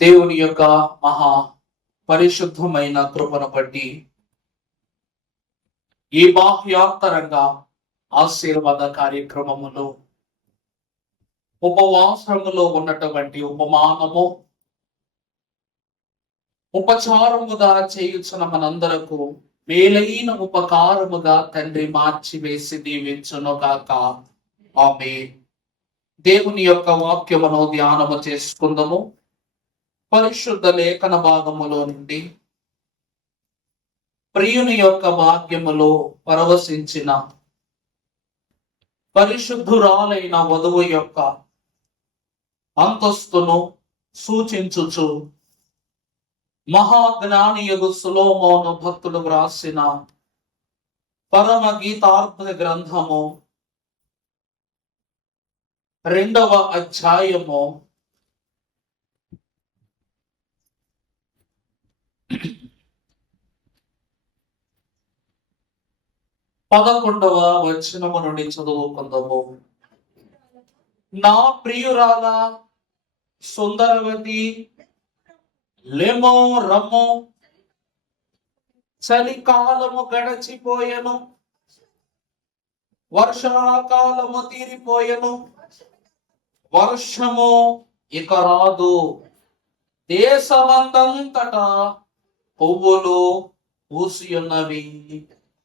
దేవుని యొక్క మహా పరిశుద్ధమైన కృపను బట్టి ఈ బాహ్యాంతరంగా ఆశీర్వాద కార్యక్రమములో ఉపవాసములో ఉన్నటువంటి ఉపమానము ఉపచారముగా చేయుచున్న మనందరకు మేలైన ఉపకారముగా తండ్రి మార్చివేసి దీవించునుగాక. ఆమేన్. దేవుని యొక్క వాక్యమును ధ్యానము చేసుకుందాము. పరిశుద్ధ లేఖన భాగములో నుండి ప్రియుని యొక్క భాగ్యములో పరవశించిన పరిశుద్ధురాలైన వధువు యొక్క అంతస్తును సూచించుచు మహాజ్ఞానియగు సొలొమోను భక్తుడు వ్రాసిన పరమ గీతార్థ గ్రంథము 2వ అధ్యాయము 11వ వచనము నుండి చదువుకుందాము. నా ప్రియురాల సుందరవతి లెమో రమ్మో, చలికాలము గడచిపోయెను, వర్షాకాలము తీరిపోయెను, వర్షము ఇక రాదు, దేశమందంతటా పువ్వులు పూసియున్నవి,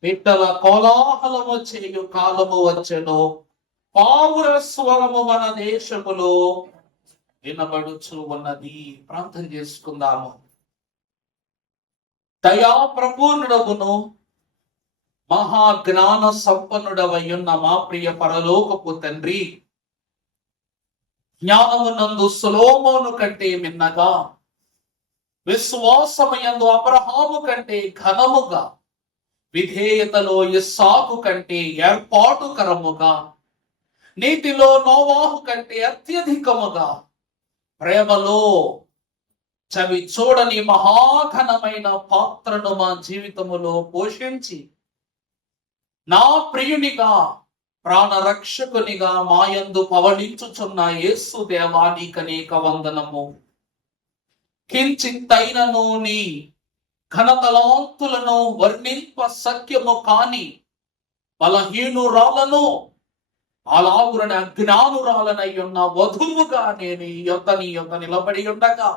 పిట్టల కోలాహలము చేయు కాలము వచ్చెను, పావుర స్వరము మన దేశములో వినబడుచు ఉన్నది. ప్రార్థన చేసుకుందాము. దయా ప్రపూర్ణుడగును మహాజ్ఞాన సంపన్నుడవయ్యున్న మా ప్రియ పరలోకపు తండ్రి, జ్ఞానమునందు సొలొమోను కంటే మిన్నగా, విశ్వాసమయందు అబ్రహాము కంటే ఘనముగా, విధేయతలో ఇస్సాకు కంటే ఏర్పాటుకరముగా, నీతిలో నోవాహు కంటే అత్యధికముగా, ప్రేమలో చవి చూడని మహాఘనమైన పాత్రను మా జీవితములో పోషించి నా ప్రియునిగా ప్రాణరక్షకునిగా మాయందు పవళించుచున్న యేసు దేవా నీకనేక వందనము. కించిత్తైనను నీ ఘనతలాంతులను వర్ణింప సఖ్యము కాని బలహీనురాలను అలాగురన జ్ఞానురాలనయ్యున్న వధువుగా నేను ఈ యొక్క నిలబడి ఉండగా,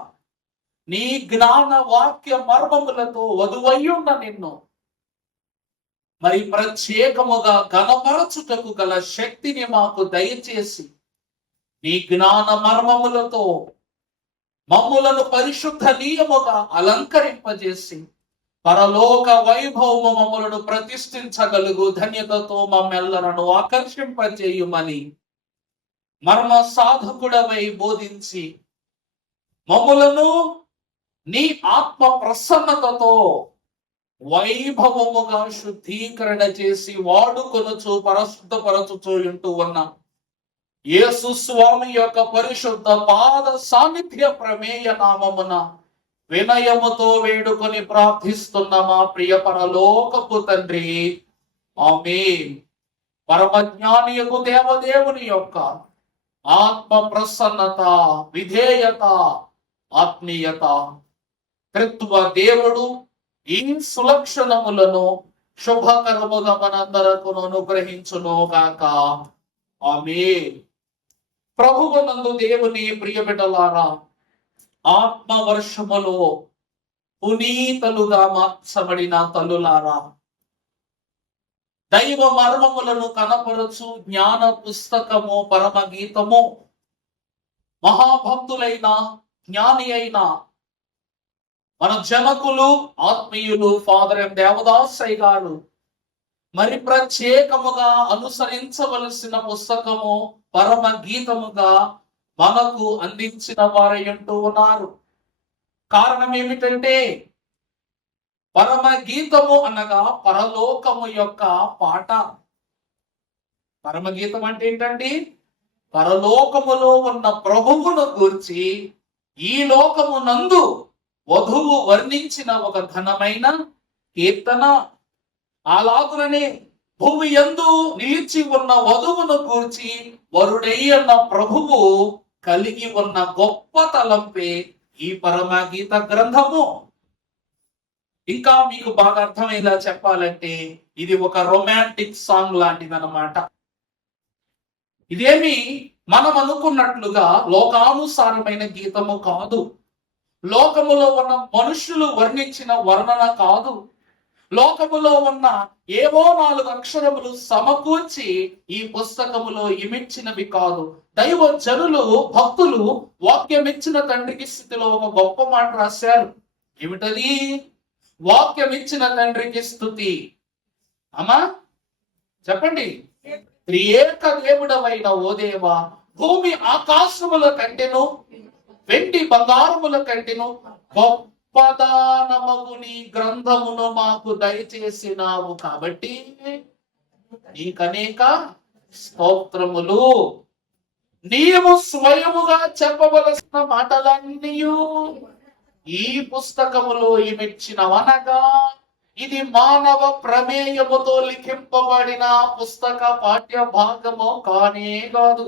నీ జ్ఞాన వాక్య మర్మములతో వధువయ్యున్న నిన్ను మరి ప్రత్యేకముగా ఘనపరచుటకు గల శక్తిని మాకు దయచేసి, నీ జ్ఞాన మర్మములతో మమ్ములను పరిశుద్ధ నియముగా అలంకరింపజేసి పరలోక వైభవము మమ్ములను ప్రతిష్ఠించగలుగు ధన్యతతో మమ్మెల్లరను ఆకర్షింపజేయుమని మర్మ సాధకుడవై బోధించి మమ్ములను నీ ఆత్మ ప్రసన్నతతో వైభవముగా శుద్ధీకరణ చేసి వాడుకొనుచు పరిశుద్ధపరచుచూ ఉంటూ ఉన్న యేసు స్వామి యొక్క పరిశుద్ధ పాద సాన్నిధ్య ప్రమేయ నామమున వినయముతో వేడుకొని ప్రార్థిస్తున్న మా ప్రియ పరలోకపు తండ్రి, ఆమేన్. పరమజ్ఞానియకు దేవదేవుని యొక్క ఆత్మ ప్రసన్నత, విధేయత, ఆత్మీయత, త్రిత్వ దేవుడు ఈ సులక్షణములను శుభకరముగా మనందరకు అనుగ్రహించును గాక. ఆమేన్. ప్రభువునందు దేవుని ప్రియ బిడ్డలారా, ఆత్మ వర్షములో పునీతలుగా మార్చబడిన తల్లులారా, దైవ మర్మములను కనపరచు జ్ఞాన పుస్తకము పరమ గీతము మహాభక్తులైన జ్ఞాని అయిన మన జనకులు ఆత్మీయులు ఫాదర్ ఎం దేవదాసయ్య గారు మరి ప్రత్యేకముగా అనుసరించవలసిన పుస్తకము పరమ గీతముగా మనకు అందించిన వారై ఉంటూ ఉన్నారు. కారణం ఏమిటంటే, పరమ గీతము అనగా పరలోకము యొక్క పాట. పరమగీతం అంటే ఏంటండి? పరలోకములో ఉన్న ప్రభువును గూర్చి ఈ లోకము నందు వధువు వర్ణించిన ఒక ఘనమైన కీర్తన. అలాగుననే భూమి యందు నిలిచి ఉన్న వధువును గూర్చి వరుడై అన్న ప్రభువు కలిగి ఉన్న గొప్ప తలంపే ఈ పరమగీత గ్రంథము. ఇంకా మీకు బాగా అర్థమయ్యేలా చెప్పాలంటే ఇది ఒక రొమాంటిక్ సాంగ్ లాంటిది అన్నమాట. ఇదేమి మనం అనుకున్నట్లుగా లోకానుసారమైన గీతము కాదు. లోకములో ఉన్న మనుషులు వర్ణించిన వర్ణన కాదు. లోకములో ఉన్న ఏవో 4 అక్షరములు సమకూర్చి ఈ పుస్తకములో ఇమిచ్చినవి కాదు. దైవ జనులు, భక్తులు వాక్యం ఇచ్చిన తండ్రికి స్థితిలో ఒక గొప్ప మాట రాశారు. ఏమిటది? వాక్యం ఇచ్చిన తండ్రికి స్తుతి. అమ్మా చెప్పండి. త్రియేక దేవుడవైన ఓ దేవా, భూమి ఆకాశముల కంటెను, వెండి బంగారముల కంటెను గొప్పదానమగు నీ గ్రంథమును మాకు దయచేసినావు కాబట్టి నీకనేక స్తోత్రములు. నీవు స్వయముగా చెప్పవలసిన మాటలన్నీ ఈ పుస్తకములో ఇమిచ్చినవనగా ఇది మానవ ప్రమేయముతో లిఖింపబడిన పుస్తక పాఠ్య భాగము కానే కాదు.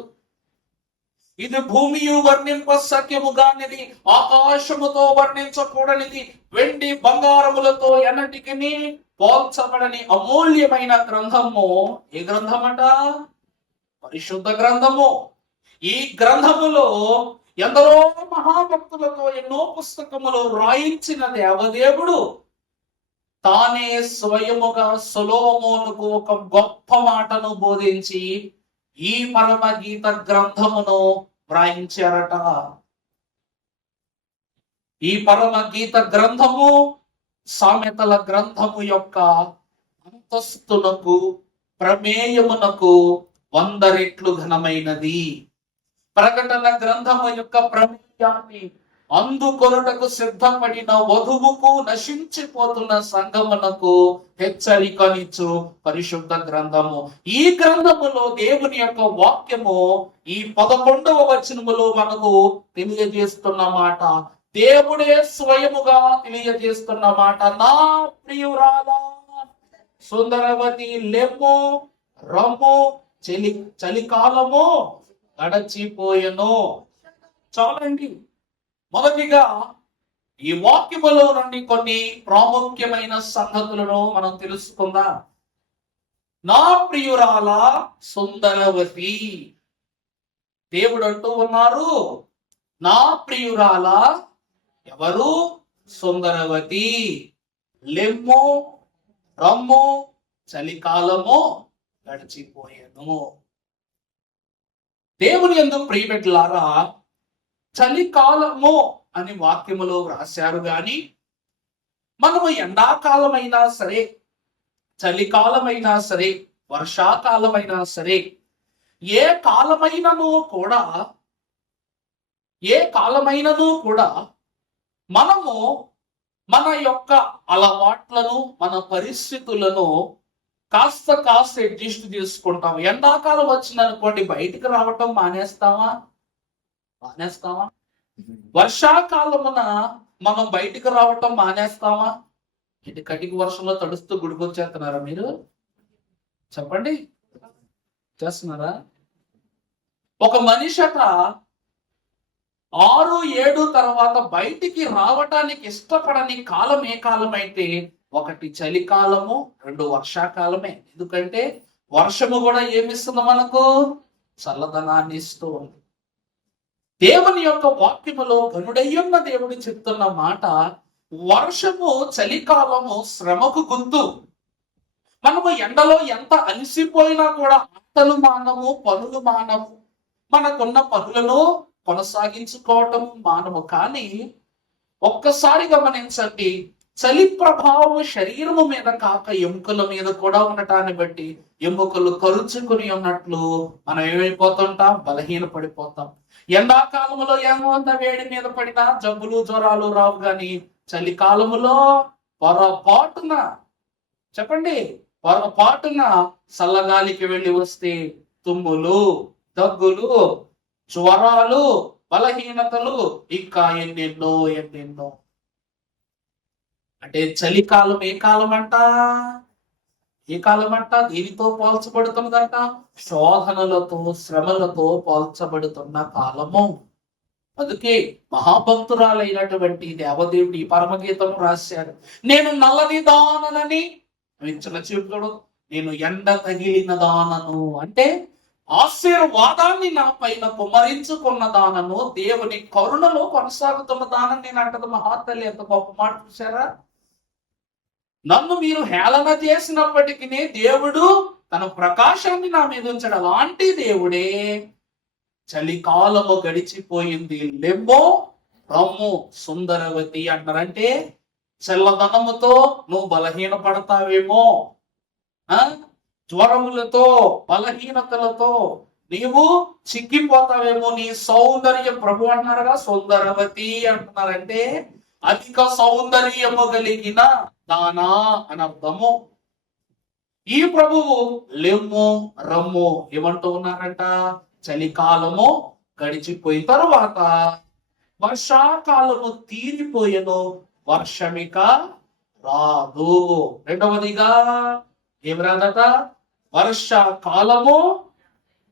ఇది భూమియు వర్ణింప సఖ్యము కానిది, ఆకాశముతో వర్ణించకూడనిది, వెండి బంగారములతో ఎన్నటికి పోల్చబడని అమూల్యమైన గ్రంథము. ఏ గ్రంథమట? పరిశుద్ధ గ్రంథము. ఈ గ్రంథములో ఎందరో మహాభక్తులతో ఎన్నో పుస్తకములు రాయించిన దేవదేవుడు తానే స్వయముగా సొలొమోనుకు ఒక గొప్ప మాటను బోధించి ఈ పరమగీత గ్రంథమును వ్రాయించారట. ఈ పరమగీత గ్రంథము సామెతల గ్రంథము యొక్క అంతస్తునకు, ప్రమేయమునకు 100 రెట్లు ఘనమైనది. ప్రకటన గ్రంథము యొక్క ప్రమేయాన్ని అందుకొనుటకు సిద్ధపడిన వధువుకు, నశించిపోతున్న సంగమునకు హెచ్చరికనిచ్చు పరిశుద్ధ గ్రంథము. ఈ గ్రంథములో దేవుని యొక్క వాక్యము ఈ 11వ వచనములో మనకు తెలియజేస్తున్న మాట, దేవుడే స్వయముగా తెలియజేస్తున్న మాట. నా ప్రియురాలా సుందరవతి లెమ్ము, రమ్ము, చలికాలము గడచిపోయెను. చాలండి. మొదటిగా ఈ వాక్యములో నుండి కొన్ని ప్రాముఖ్యమైన సంగతులను మనం తెలుసుకుందాం. నా ప్రియురాల సుందరవతి. దేవుడు అంటూ ఉన్నారు, నా ప్రియురాల ఎవరు? సుందరవతి. లెమ్ము, రమ్ము, చలికాలము గడిచిపోయాను. దేవుని యందు ప్రియబిడ్డలారా, చలికాలము అని వాక్యములో వ్రాశారు గాని మనము ఎండాకాలమైనా సరే, చలికాలమైనా సరే, వర్షాకాలమైనా సరే, ఏ కాలమైనను కూడా మనము మన యొక్క అలవాట్లను, మన పరిస్థితులను కాస్త అడ్జస్ట్ చేసుకుంటాం. ఎండాకాలం వచ్చిందనుకోండి, బయటికి రావటం మానేస్తామా? వర్షాకాలమున మనం బయటికి రావటం మానేస్తామా? ఇటు కటికి వర్షంలో తడుస్తూ గుడికొచ్చేస్తున్నారా మీరు? చెప్పండి, చేస్తున్నారా? ఒక మనిషట 6-7 తర్వాత బయటికి రావటానికి ఇష్టపడని కాలం ఏ కాలం అయితే, 1 చలికాలము, 2 వర్షాకాలమే. ఎందుకంటే వర్షము కూడా ఏమిస్తుంది మనకు? చల్లదనాన్ని ఇస్తూ ఉంది. దేవుని యొక్క వాక్యములో గనుడయ్యున్న దేవుడు చెప్తున్న మాట, వర్షము, చలికాలము శ్రమకు గుర్తు. మనము ఎండలో ఎంత అలసిపోయినా కూడా ఆటలు మానము, పనులు మానము, మనకున్న పనులను కొనసాగించుకోవటం మానము. కానీ ఒక్కసారి గమనించండి, చలి ప్రభావం శరీరము మీద కాక ఎముకల మీద కూడా ఉండటాన్ని బట్టి ఎముకలు కరుచుకుని ఉన్నట్లు మనం ఏమైపోతుంటాం? బలహీన పడిపోతాం. ఎండాకాలంలో ఏమంత వేడి మీద పడినా జబ్బులు, జ్వరాలు రావు. గాని చలికాలములో పొరపాటున, చెప్పండి, పొరపాటున చల్లగాలికి వెళ్ళి వస్తే తుమ్ములు, దగ్గులు, జ్వరాలు, బలహీనతలు, ఇంకా ఎన్నెన్నో. అంటే చలికాలం ఏ కాలం అంట? దేనితో పోల్చబడుతున్నదంట? శోధనలతో, శ్రమలతో పోల్చబడుతున్న కాలము. అందుకే మహాభక్తురాలైనటువంటి దేవదేవుడు ఈ పరమగీతం రాశారు. నేను నల్లని దాననని చిన్న చెప్తాడు, నేను ఎండ తగిలిన దానను అంటే ఆశీర్వాదాన్ని నా పైన కుమ్మరించుకున్న దానను, దేవుని కరుణలో కొనసాగుతున్న దానని నేను అంటది మహాతల్లి. ఎంత గొప్ప మాట చూసారా? నన్ను మీరు హేళన చేసినప్పటికీ దేవుడు తన ప్రకాశాన్ని నా మీద ఉంచాడు. అలాంటి దేవుడే చలికాలము గడిచిపోయింది, లెమ్మో రమ్ము సుందరవతి అంటారంటే చల్లదనముతో నువ్వు బలహీన పడతావేమో, జ్వరములతో బలహీనతలతో నీవు చిక్కిపోతావేమో, నీ సౌందర్యం ప్రభు అంటున్నారుగా సుందరవతి అంటున్నారంటే అధిక సౌందర్యము కలిగిన దానా అని అర్థము. ఈ ప్రభువు లెమ్ము రమ్ము ఏమంటూ ఉన్నారంట? చలికాలము గడిచిపోయిన తరువాత వర్షాకాలము తీరిపోయెను, వర్షమిక రాదు. రెండవదిగా ఏమి రాదట? వర్షాకాలము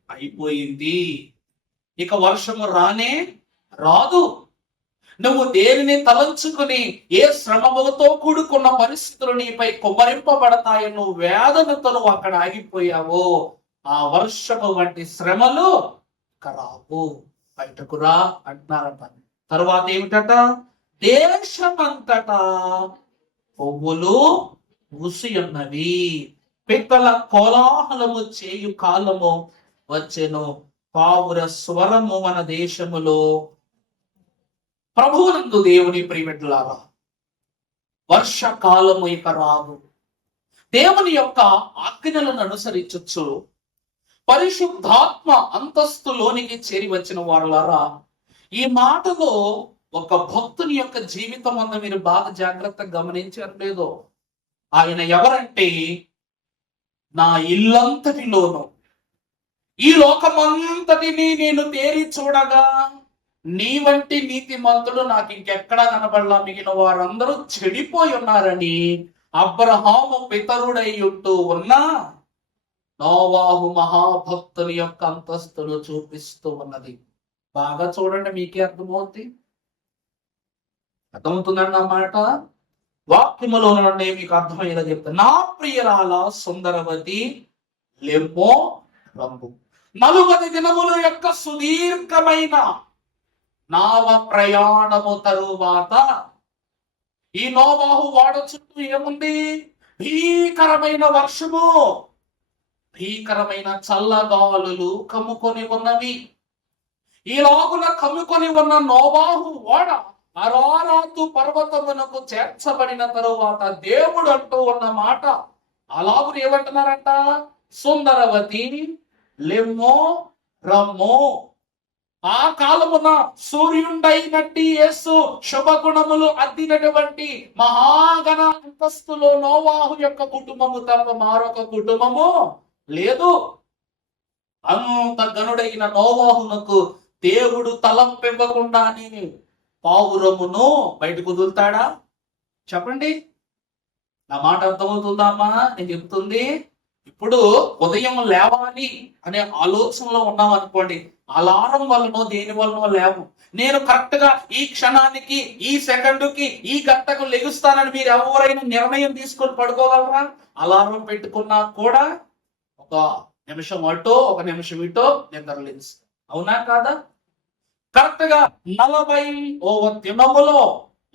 అయిపోయింది, ఇక వర్షము రానే రాదు. నువ్వు దేనిని తలంచుకుని ఏ శ్రమతో కూడుకున్న పరిస్థితులు నీపై కుమ్మరింపబడతాయో, నువ్వు వేదనతో నువ్వు అక్కడ ఆగిపోయావో, ఆ వర్షము వంటి శ్రమలు రావు, బయటకు రా అంటున్నారంట. తర్వాత ఏమిటట? దేశమంతటా పువ్వులు పూసి ఉన్నవి, పిక్కల కోలాహలము చేయు కాలము వచ్చెను, పావుర స్వరము మన దేశములో. ప్రభువునందు దేవుని ప్రియమిత్రులారా, వర్షకాలము ఇక రాదు. దేవుని యొక్క ఆజ్ఞలను అనుసరించచ్చు పరిశుద్ధాత్మ అంతస్తులోనికి చేరి వచ్చిన వారులారా, ఈ మాటలో ఒక భక్తుని యొక్క జీవితం అన్న మీరు బాగా జాగ్రత్తగా గమనించారు లేదో? ఆయన ఎవరంటే, నా ఇల్లంతటిలోను ఈ లోకమంతటిని నేను తేరి చూడగా నీ వంటి నీతిమంతుడు నాకు ఇంకెక్కడా కనబడలా, మిగిలిన వారందరూ చెడిపోయి ఉన్నారని అబ్రహాము పితరుడై ఉంటూ ఉన్నా నోవాహు మహాభక్తుని యొక్క అంతస్తులు చూపిస్తూ ఉన్నది. బాగా చూడండి, మీకే అర్థమవుతుంది. అర్థమవుతుందండి ఆ మాట? వాక్యములో నుండి మీకు అర్థమయ్యేలా చెప్తా. నా ప్రియురాల సుందరవతి లెమ్మో రంబు. 40 దినముల యొక్క సుదీర్ఘమైన నావ ప్రయాణము తరువాత ఈ నోవాహు వాడ చుట్టూ ఏముంది? భీకరమైన వర్షము, భీకరమైన చల్లగాలులు కమ్ముకొని ఉన్నవి. ఈ లాగున కమ్ముకొని ఉన్న నోవాహు వాడ అరారాతు పర్వతమునకు చేర్చబడిన తరువాత దేవుడు అంటూ ఉన్న మాట అలాగున ఏమంటున్నారంట? సుందరవతి లెమ్మో రమ్మో. ఆ కాలమున సూర్యుండైనట్టి యేసు శుభగుణములు అద్దినటువంటి మహాగణ అంతస్తులో నోవాహు యొక్క కుటుంబము తప్ప మరొక కుటుంబము లేదు. అంత గనుడైన నోవాహునకు దేవుడు తలంపివ్వకుండానే పావురమును బయటకు వదులుతాడా? చెప్పండి, నా మాట అర్థమవుతుందామా? నేను చెప్తుంది. ఇప్పుడు ఉదయం లేవాలి అనే ఆలోచనలో ఉన్నాం అనుకోండి, అలారం వలనో దేని వలనో లేవు. నేను కరెక్ట్ గా ఈ క్షణానికి, ఈ సెకండ్కి, ఈ గంటకు లెగుస్తానని మీరు ఎవరైనా నిర్ణయం తీసుకొని పడుకోగలరా? అలారం పెట్టుకున్నా కూడా ఒక నిమిషం అటో ఒక నిమిషం ఇటో నిద్రలేసి, అవునా కాదా? కరెక్ట్ గా 40వ దినములో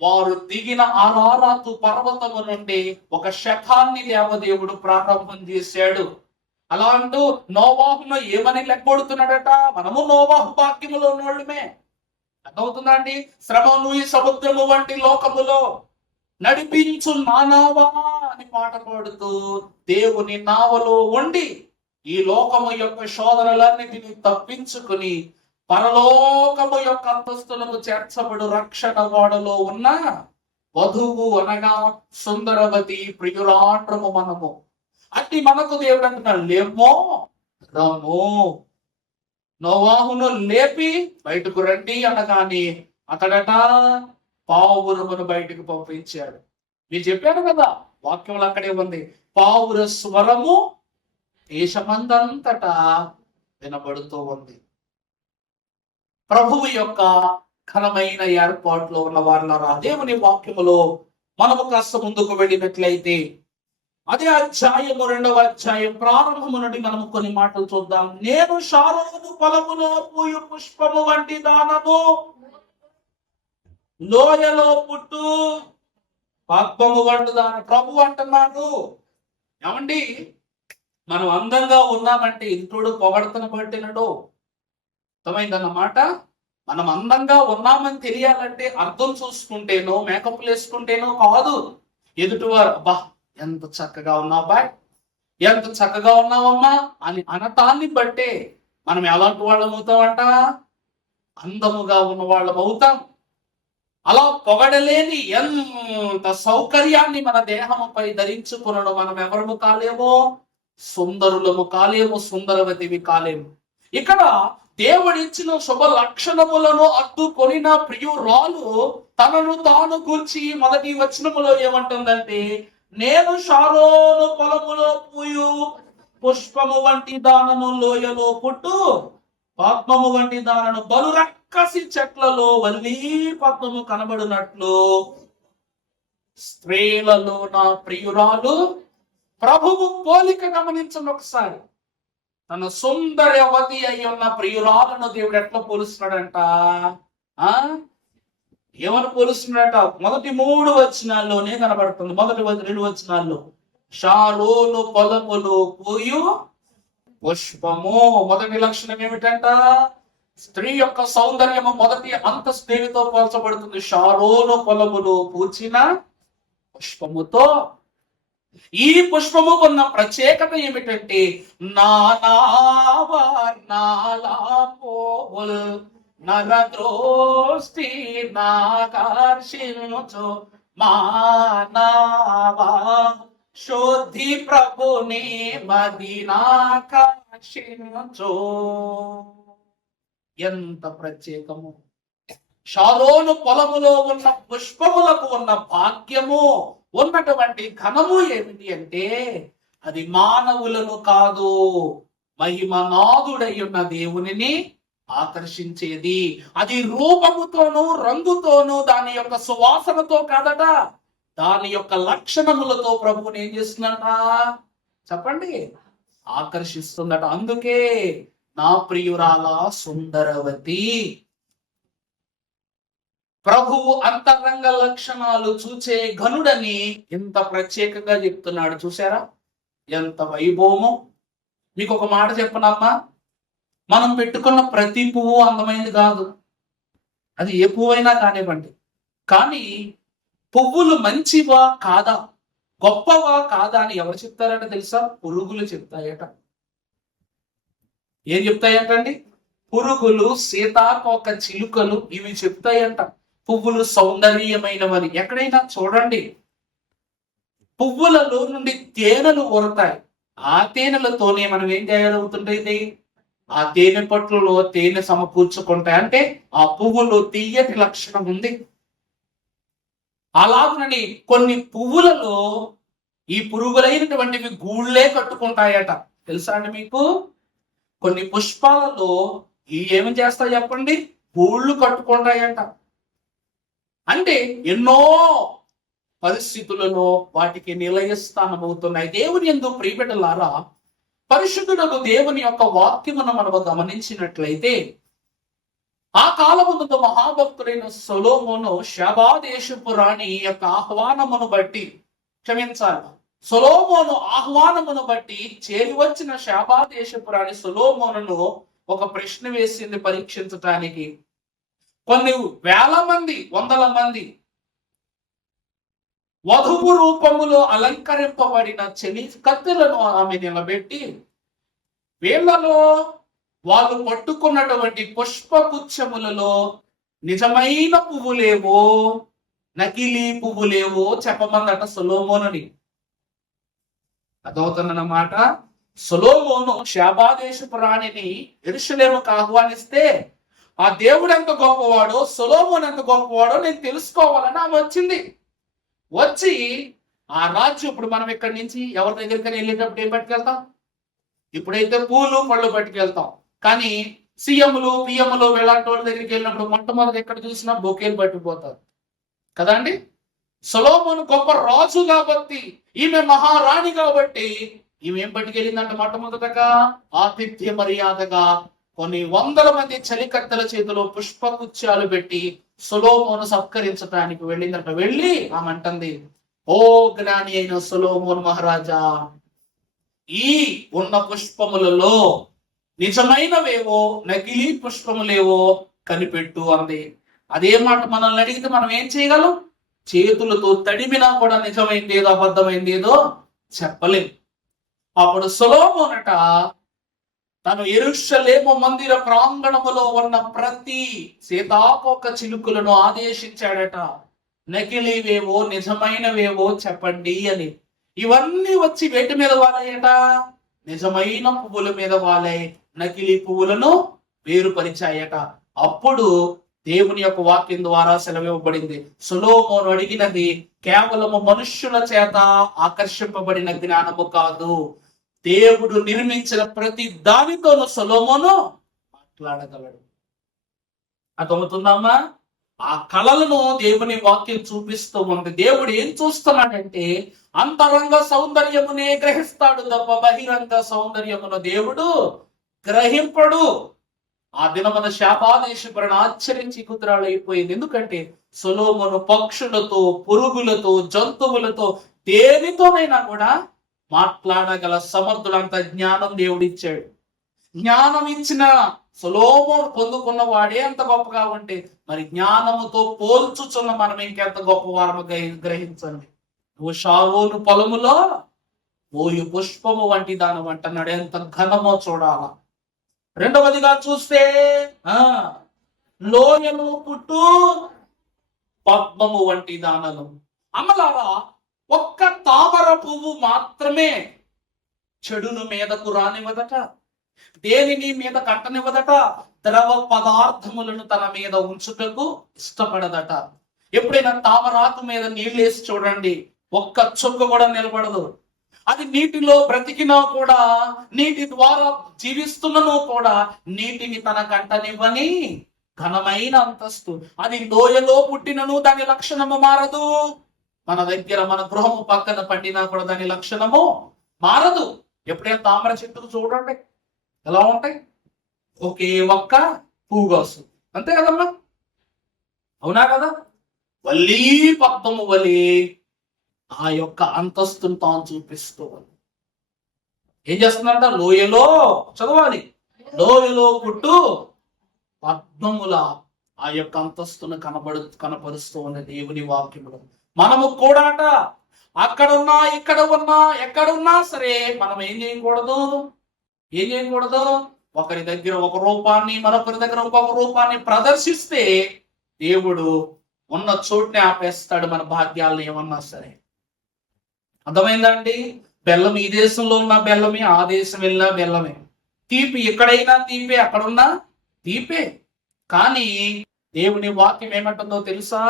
వారు దిగిన అరారాతు పర్వతము నుండి ఒక శకాన్ని దేవదేవుడు ప్రారంభం చేశాడు. అలా అంటూ నోవాహును ఏమని లెక్కొడుతున్నాడట? మనము నోవాహు వాక్యములో ఉన్నోళ్ళమే. అర్థమవుతుందా అండి? శ్రమను ఈ సముద్రము వంటి లోకములో నడిపించు నా నావా అని పాట పాడుతూ దేవుని నావలో ఉండి ఈ లోకము యొక్క శోధనలన్నిటినీ తప్పించుకుని పరలోకము యొక్క అంతస్తులకు చేర్చబడు రక్షణ వాడలో ఉన్న వధువు అనగా సుందరవతి ప్రియురాండ్రము మనము. అట్టి మనకు దేవుడు అంటున్నాడు, లెమ్మో రమ్ము. నోవాహును లేపి బయటకు రండి అనగాని అతడట పావురమును బయటకు పంపించాడు. మీరు చెప్పారు కదా, వాక్యంలో అక్కడే ఉంది, పావుర స్వరము దేశమందంతటా వినబడుతూ ఉంది. ప్రభువు యొక్క ఘనమైన ఏర్పాట్లో ఉన్న వారులారా, దేవుని వాక్యములో మనము కాస్త ముందుకు వెళ్ళినట్లయితే అదే అధ్యాయము 2వ అధ్యాయం ప్రారంభము నుండి మనము కొన్ని మాటలు చూద్దాం. నేను షారోను పొలములో పూయు పుష్పము వంటి దానను, లోయలో పుట్టు పద్మము వంటి దాన. ప్రభు అంటున్నాడు, ఏమండి, మనం అందంగా ఉన్నామంటే ఇంటుడు పొగడతను పట్టినడు. అర్థమైందన్నమాట. మనం అందంగా ఉన్నామని తెలియాలంటే అర్థం చూసుకుంటేనో మేకప్లు వేసుకుంటేనో కాదు. ఎదుటివారు అబ్బా ఎంత చక్కగా ఉన్నావు బాయ్, ఎంత చక్కగా ఉన్నావమ్మా అని అనటాన్ని బట్టే మనం ఎలాంటి వాళ్ళం అవుతామంట, అందముగా ఉన్న వాళ్ళం అవుతాం. అలా పొగడలేని ఎంత సౌకర్యాన్ని మన దేహముపై ధరించుకునడం మనం ఎవరము కాలేమో, సుందరులము కాలేము, సుందరవతివి కాలేము. ఇక్కడ దేవుడిచ్చిన శుభ లక్షణములను అడ్డుకొనిన ప్రియురాలు తనను తాను గూర్చి మొదటి వచనములో ఏమంటుందంటే, నేను షారోను పొలములో పూయు పుష్పము వంటి దానను, లోయలో పుట్టు పద్మము వంటి దానను, బలు రక్కసి చెట్లలో వల్లి పద్మము కనబడినట్లు స్త్రీలలో నా ప్రియురాలు ప్రభువు పోలిక. గమనించండి ఒకసారి. తన సుందరవతి అయి ఉన్న ప్రియురాలను దేవుడు ఎట్లా పోలుస్తున్నాడంట, ఏమని పోలుస్తున్నాడట? మొదటి 3 వచనాల్లోనే కనబడుతుంది. మొదటి 2 వచనాల్లో షారోను పొలములో పూయు పుష్పము. మొదటి లక్షణం ఏమిటంట? స్త్రీ యొక్క సౌందర్యము మొదటి అంతస్తు దేనితో పోల్చబడుతుంది? షారోను పొలములో పూచిన పుష్పముతో. ఈ పుష్పము ఉన్న ప్రత్యేకత ఏమిటంటే, నరద్రోష్టి నాకర్షించు మానవా శోధి ప్రభుని మదినాకర్షించు. ఎంత ప్రత్యేకము! షారోను పొలములో ఉన్న పుష్పములకు ఉన్న భాగ్యము, ఉన్నటువంటి ఘనము ఏమిటి అంటే, అది మానవులను కాదు, మహిమనాథుడై ఉన్న దేవునిని ఆకర్షించేది. అది రూపముతోనూ రంగుతోనూ దాని యొక్క సువాసనతో కాదట, దాని యొక్క లక్షణములతో ప్రభువుని ఏం చేస్తుందట చెప్పండి? ఆకర్షిస్తుందట. అందుకే నా ప్రియురాల సుందరవతి. ప్రభువు అంతరంగ లక్షణాలు చూచే ఘనుడని ఎంత ప్రత్యేకంగా చెప్తున్నాడు. చూసారా ఎంత వైభవము! మీకు ఒక మాట చెప్పనమ్మా, మనం పెట్టుకున్న ప్రతి పువ్వు అందమైనది కాదు. అది ఏ పువ్వైనా కానివ్వండి. కానీ పువ్వులు మంచివా కాదా, గొప్పవా కాదా అని ఎవరు చెప్తారంటే తెలుసా? పురుగులు చెప్తాయట. ఏం చెప్తాయంటండి? పురుగులు, సీతాకోక చిలుకలు ఇవి చెప్తాయంట పువ్వులు సౌందర్యమైనవని. ఎక్కడైనా చూడండి, పువ్వులలో నుండి తేనెలు ఊరతాయి. ఆ తేనెలతోనే మనం ఏం తయారవుతుంటుంది? ఆ తేనె పట్టులో తేనె సమకూర్చుకుంటాయి. అంటే ఆ పువ్వులో తీయటి లక్షణం ఉంది. అలాగని కొన్ని పువ్వులలో ఈ పురుగులైనటువంటివి గూళ్ళే కట్టుకుంటాయట. తెలుసా అండి మీకు? కొన్ని పుష్పాలలో ఏమి చేస్తాయి చెప్పండి? గూళ్ళు కట్టుకుంటాయంట. అంటే ఎన్నో పరిస్థితులలో వాటికి నిలయస్థానం అవుతున్నాయి. దేవుని యందు ప్రియబిడ్డలారా, పరిశుద్ధుడకు దేవుని యొక్క వాక్యమును మనము గమనించినట్లయితే, ఆ కాలమునందు మహాభక్తుడైన సొలొమోను షాబాదేశపు రాణి యొక్క ఆహ్వానమును బట్టి, క్షమించాలి, సొలొమోను ఆహ్వానమును బట్టి చేరి వచ్చిన షాబాదేశపు రాణి సొలొమోనును ఒక ప్రశ్న వేసింది పరీక్షించటానికి. కొన్ని వేల మంది, వందల మంది వధువు రూపములో అలంకరింపబడిన కత్తెలను ఆమె నిలబెట్టి, వీళ్లలో వాళ్ళు పట్టుకున్నటువంటి పుష్పగుచ్చములలో నిజమైన పువ్వులేవో నకిలీ పువ్వులేవో చెప్పమందట సొలొమోనుని. అదవుతున్నమాట. సొలొమోను షాబాదేశపు రాణిని యెరూషలేముకు ఆహ్వానిస్తే, ఆ దేవుడు ఎంత గొప్పవాడో, సొలొమోను ఎంత గొప్పవాడో నేను తెలుసుకోవాలని ఆమె వచ్చింది. వచ్చి ఆ రాజు, ఇప్పుడు మనం ఇక్కడి నుంచి ఎవరి దగ్గరికి వెళ్ళేటప్పుడు ఏం పట్టుకెళ్తాం? ఇప్పుడైతే పూలు పళ్ళు పట్టుకెళ్తాం. కానీ సీఎంలు పిఎంలు ఇలాంటి వాళ్ళ దగ్గరికి వెళ్ళినప్పుడు మొట్టమొదటి ఎక్కడ చూసినా బొకేలు పట్టిపోతారు కదండి. సొలొమోను గొప్ప రాజు కాబట్టి, ఈమె మహారాణి కాబట్టి, ఈమె ఏం పట్టుకెళ్ళిందంటే మొట్టమొదటగా ఆతిథ్య మర్యాదగా కొన్ని వందల మంది చలికత్తెల చేతిలో పుష్పగుచ్చాలు పెట్టి సొలొమోను సత్కరించడానికి వెళ్ళిందట. వెళ్ళి ఆమె అంటుంది, ఓ జ్ఞాని అయిన సొలొమోను మహారాజా, ఈ ఉన్న పుష్పములలో నిజమైనవేవో నకిలీ పుష్పములేవో కనిపెట్టు అంది. అదే మాట మనల్ని అడిగితే మనం ఏం చేయగలం? చేతులతో తడిమినా కూడా నిజమైంది ఏదో అబద్ధమైంది ఏదో చెప్పలేం. అప్పుడు సొలొమోనట తను యెరూషలేము మందిర ప్రాంగణములో ఉన్న ప్రతి సీతాకోక చిలుకలను ఆదేశించాడట, నకిలీవేవో నిజమైనవేవో చెప్పండి అని. ఇవన్నీ వచ్చి వేటి మీద వాలాయట? నిజమైన పువ్వుల మీద వాలై నకిలీ పువ్వులను వేరుపరిచాయట. అప్పుడు దేవుని యొక్క వాక్యం ద్వారా సెలవివ్వబడింది, సొలొమోను అడిగినది కేవలము మనుష్యుల చేత ఆకర్షింపబడిన జ్ఞానము కాదు, దేవుడు నిర్మించిన ప్రతి దానితోనూ సొలొమోను మాట్లాడగలడు. అర్థమవుతుందమ్మా? ఆ కళలను దేవుని వాక్యం చూపిస్తూ ఉంది. దేవుడు ఏం చూస్తున్నాడంటే అంతరంగ సౌందర్యమునే గ్రహిస్తాడు తప్ప బహిరంగ సౌందర్యమును దేవుడు గ్రహింపడు. ఆ దినమున శాపాదేశపరణ ఆశ్చరించి కుదురాలు అయిపోయింది. ఎందుకంటే సొలొమోను పక్షులతో, పురుగులతో, జంతువులతో, దేనితోనైనా కూడా మాట్లాడగల సమర్థులంత జ్ఞానం దేవుడిచ్చాడు. జ్ఞానం ఇచ్చిన సొలొమోను పొందుకున్న వాడే అంత గొప్పగా ఉంటే మరి జ్ఞానముతో పోల్చుచున్న మనం ఇంకెంత గొప్పవారము గ్రహించండి. నువ్వు షారోను పొలములో ఓయు పుష్పము వంటి దాని అంటున్నాడు. ఎంత ఘనమో చూడాలా. రెండవదిగా చూస్తే లోయలు పుట్టు పద్మము వంటి దానలు. అమ్మలారా, ఒక్క తామర పువ్వు మాత్రమే చెడును మీదకు రానివ్వదట, దేనిని మీద కట్టనివ్వదట, ద్రవ పదార్థములను తన మీద ఉంచుటకు ఇష్టపడదట. ఎప్పుడైనా తామరాకు మీద నీళ్ళేసి చూడండి, ఒక్క చుక్క కూడా నిలబడదు. అది నీటిలో బ్రతికినా కూడా, నీటి ద్వారా జీవిస్తున్నను కూడా నీటిని తన కంటనివ్వని ఘనమైన అంతస్తు. అది లోయలో పుట్టినను దాని లక్షణము మారదు. మన దగ్గర మన గృహము పక్కన పండినా కూడా దాని లక్షణము మారదు. ఎప్పుడైనా తామర చెట్టుకు చూడండి ఎలా ఉంటాయి, ఒకే ఒక్క పువ్వు వస్తుంది, అంతే కదమ్మా, అవునా కదా? వల్లీ పద్మము వలి ఆ యొక్క అంతస్తును తాను చూపిస్తూ ఏం చేస్తుందంట? లోయలో చదవాలి, లోయలో పుట్టు పద్మముల ఆ యొక్క అంతస్తును కనపరుస్తూ ఉన్న దేవుని వాక్యములు. మనము కూడా అక్కడున్నా ఇక్కడ ఉన్నా ఎక్కడున్నా సరే మనం ఏం చేయకూడదు? ఒకరి దగ్గర ఒక రూపాన్ని, మరొకరి దగ్గర ఒక్కొక్క రూపాన్ని ప్రదర్శిస్తే దేవుడు ఉన్న చోటుని ఆపేస్తాడు మన భాగ్యాలను ఏమన్నా సరే. అర్థమైందండి? బెల్లం ఈ దేశంలో ఉన్న బెల్లమే, ఆ దేశం వెళ్ళినా బెల్లమే. తీపి ఎక్కడైనా తీపే, అక్కడున్నా తీపే. కానీ దేవుని వాక్యం ఏమంటుందో తెలుసా?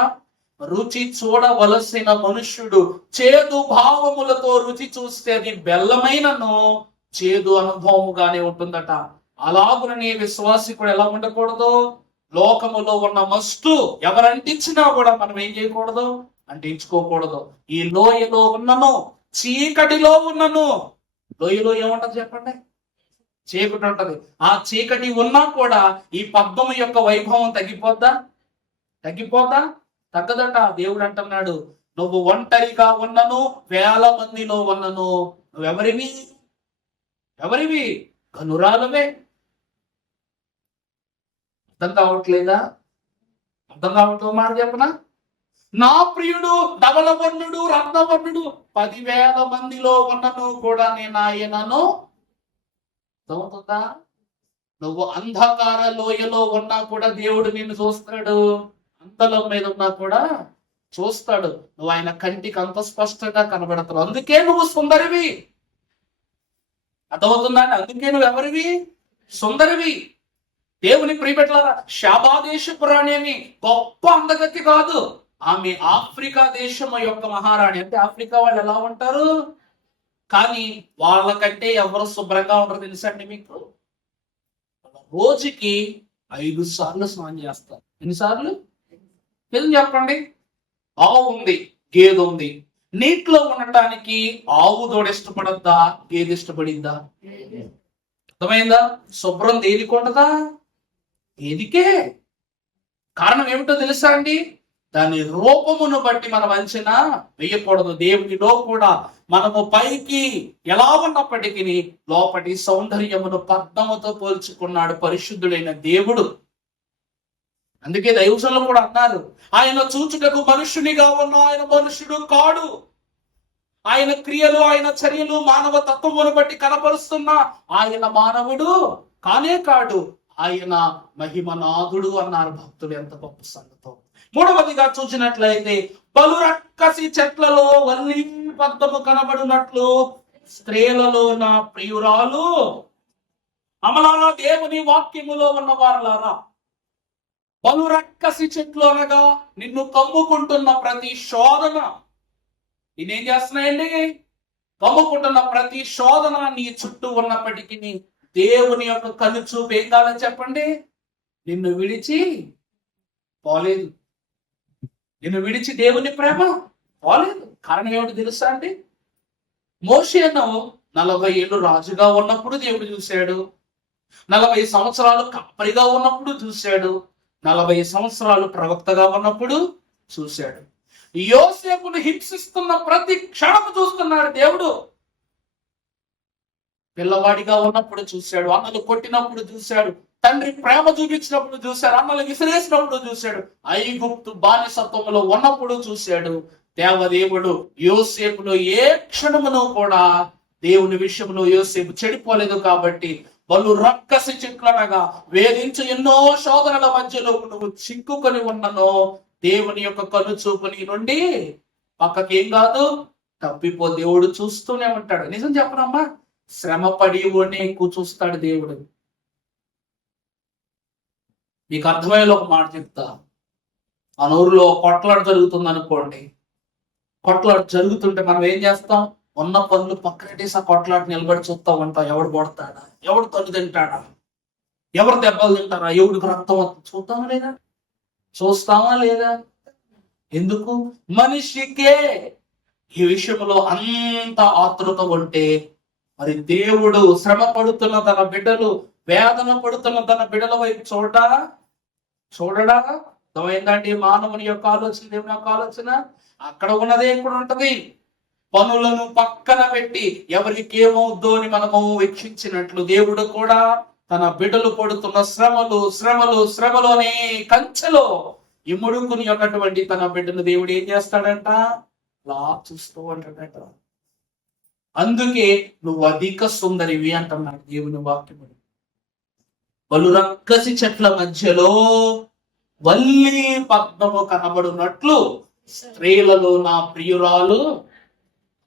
రుచి చూడవలసిన మనుష్యుడు చేదు భావములతో రుచి చూస్తే అది బెల్లమైనను చేదు అనుభవముగానే ఉంటుందట. అలాగుననే విశ్వాసి కూడా ఎలా ఉండకూడదు? లోకములో ఉన్న మస్తు ఎవరంటించినా కూడా మనం ఏం చేయకూడదు? అంటించుకోకూడదు. ఈ లోయలో ఉన్నను, చీకటిలో ఉన్నను. లోయలో ఏముంటది చెప్పండి? చీకటి ఉంటది. ఆ చీకటి ఉన్నా కూడా ఈ పద్మము యొక్క వైభవం తగ్గిపోద్దా? తగ్గదట. దేవుడు అంటున్నాడు, నువ్వు ఒంటరిగా ఉన్నను, వేల మందిలో ఉన్నను, నువ్వెవరివి? కనురాలవే. అర్థం కావట్లేదా? అర్థం కావట్లేదు మాట చెప్పనా? నా ప్రియుడు ధవలవర్ణుడు, రత్నవర్ణుడు 10,000 మందిలో ఉన్నను కూడా నేను ఆయనను. అర్థమవుతుందా? నువ్వు అంధకార లోయలో ఉన్నా కూడా దేవుడు నిన్ను చూస్తాడు, అంతలో మీద ఉన్నా కూడా చూస్తాడు. నువ్వు ఆయన కంటికి అంత స్పష్టంగా కనబడతావు. అందుకే నువ్వు సుందరివి. అర్థమవుతుందండి? అందుకే నువ్వు ఎవరివి? సుందరివి. దేవుని ప్రియబిడ్డలారా, శాబాదేశపురాణి అని గొప్ప అందగతి కాదు, ఆమె ఆఫ్రికా దేశము యొక్క మహారాణి. అంటే ఆఫ్రికా వాళ్ళు ఎలా ఉంటారు? కానీ వాళ్ళకంటే ఎవరు శుభ్రంగా ఉంటారు తెలుసండి మీకు? రోజుకి 5 సార్లు స్నానం చేస్తారు. ఎన్నిసార్లు? నిజం చెప్పండి. ఆవు ఉంది, గేదె ఉంది. నీటిలో ఉండటానికి ఆవు దూడ ఇష్టపడద్దా, గేదె ఇష్టపడిద్దా? అర్థమైందా? శుభ్రం దేనికి ఉండదా? గేదికే. కారణం ఏమిటో తెలుసా అండి? దాని రూపమును బట్టి మనం అంచనా వేయకూడదు. దేవునిలో కూడా మనము పైకి ఎలా ఉన్నప్పటికీ లోపటి సౌందర్యమును పద్మముతో పోల్చుకున్నాడు పరిశుద్ధుడైన దేవుడు. అందుకే దైవజనులు కూడా అన్నారు, ఆయన చూచుటకు మనుష్యునిగా ఉన్న ఆయన మనుష్యుడు కాడు. ఆయన క్రియలు, ఆయన చర్యలు మానవ తత్వమును బట్టి కనపరుస్తున్న ఆయన మానవుడు కానే కాడు. ఆయన మహిమనాథుడు అన్నారు భక్తుడు. ఎంత గొప్ప సంగతో. మూడవదిగా చూసినట్లయితే పలు రక్కసి చెట్లలో వల్లి పద్మము కనబడినట్లు స్త్రీలలో నా ప్రియురాలు. అమలారా, దేవుని వాక్యములో ఉన్న వారలారా, పలు రక్కసి చెట్లు అనగా నిన్ను కమ్ముకుంటున్న ప్రతి శోధన, నేనేం చేస్తున్నాయండి? కమ్ముకుంటున్న ప్రతి శోధన నీ చుట్టూ ఉన్నప్పటికీ దేవుని యొక్క కన్ను చూపు ఏం కాదని చెప్పండి? నిన్ను విడిచి పోలేదు. నిన్ను విడిచి దేవుని ప్రేమ పోలేదు. కారణం ఏమిటి తెలుసా అండి? మోషేను 40 ఏళ్ళు రాజుగా ఉన్నప్పుడు దేవుడు చూశాడు. 40 సంవత్సరాలు కాపరిగా ఉన్నప్పుడు చూశాడు. 40 సంవత్సరాలు ప్రవక్తగా ఉన్నప్పుడు చూశాడు. యోసేపును హింసిస్తున్న ప్రతి క్షణము చూస్తున్నాడు దేవుడు. పిల్లవాడిగా ఉన్నప్పుడు చూశాడు, అన్నలు కొట్టినప్పుడు చూశాడు, తండ్రి ప్రేమ చూపించినప్పుడు చూశాడు, అన్నలు విసిరేసినప్పుడు చూశాడు, ఐగుప్తు బానిసత్వంలో ఉన్నప్పుడు చూశాడు. దేవదేవుడు యోసేపును ఏ క్షణమును కూడా దేవుని విషయంలో యోసేపు చెడిపోలేదు. కాబట్టి వాళ్ళు రక్కసి చెట్లనగా వేధించి ఎన్నో శోధనల మధ్యలో నువ్వు చిక్కుకొని ఉన్ననో దేవుని యొక్క కను చూపు నీ నుండి పక్కకేం కాదు, తప్పిపో. దేవుడు చూస్తూనే ఉంటాడు. నిజం చెప్పనమ్మా, శ్రమ పడి ఎక్కువ చూస్తాడు దేవుడు. నీకు అర్థమయ్యేలా ఒక మాట చెప్తా. మన ఊరిలో కొట్లాట జరుగుతుంది అనుకోండి. కొట్లాట జరుగుతుంటే మనం ఏం చేస్తాం? ఉన్న పనులు పక్కనట్టేసి ఆ కొట్లాట నిలబడి చూస్తా ఉంటాం. ఎవడు కొడతాడా, ఎవడు తల్లి తింటాడా, ఎవరు దెబ్బలు తింటారా, ఎవడికి రక్తం చూద్దామా లేదా? చూస్తామా లేదా? ఎందుకు? మనిషికే ఈ విషయంలో అంత ఆతృత ఉంటే మరి దేవుడు శ్రమ పడుతున్న తన బిడ్డలు, వేదన పడుతున్న తన బిడ్డల వైపు చూడడా? అర్థమైందండి మానవుని యొక్క ఆలోచన, దేవుని యొక్క ఆలోచన. అక్కడ ఉన్నదే ఇక్కడ ఉంటది. పనులను పక్కన పెట్టి ఎవరికి ఏమవుద్దో అని మనము వీక్షించినట్లు దేవుడు కూడా తన బిడ్డలు పడుతున్న శ్రమలు అనే కంచెలో ఇముడుకుని ఉన్నటువంటి తన బిడ్డను దేవుడు ఏం చేస్తాడంట? లా చూస్తూ ఉంటాడట. అందుకే నువ్వు అధిక సుందరివి అంటున్నాడు దేవుని వాక్యము. పలు రక్కసి చెట్ల మధ్యలో వల్లి పద్మము కనబడినట్లు స్త్రీలలో నా ప్రియురాలు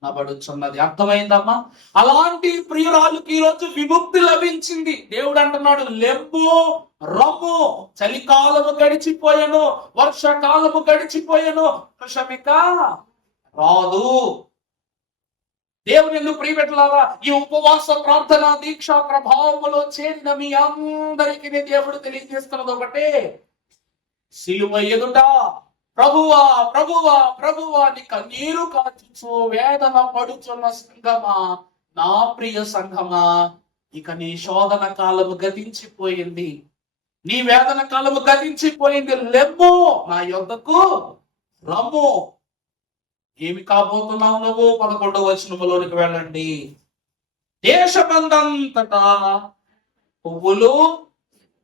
కనబడుచున్నది. అర్థమైందమ్మా? అలాంటి ప్రియురాలుకి ఈరోజు విముక్తి లభించింది. దేవుడు అంటున్నాడు, లెంబు రమ్ము, చలికాలము గడిచిపోయాను, వర్షాకాలము గడిచిపోయాను, వర్షమిక రాదు. దేవుని ఎందుకు ప్రియపెట్టలారా, ఈ ఉపవాస ప్రార్థన దీక్ష ప్రభావములో చేరిన మీ అందరికీ దేవుడు తెలియజేస్తున్నది ఒకటే, సిలువ ఎదుట ప్రభువా ప్రభువా ప్రభువా నీ కన్నీరు కాచుచు వేదన పడుచున్న సంఘమా, నా ప్రియ సంఘమా, ఇక నీ శోధన కాలము గతించిపోయింది, నీ వేదన కాలము గతించిపోయింది. లెమ్ము, నా యొద్దకు రమ్ము. ఏమి కాబోతున్నావు నువ్వు? 11వ వచనములోనికి వెళ్ళండి. దేశమందంతటా పువ్వులు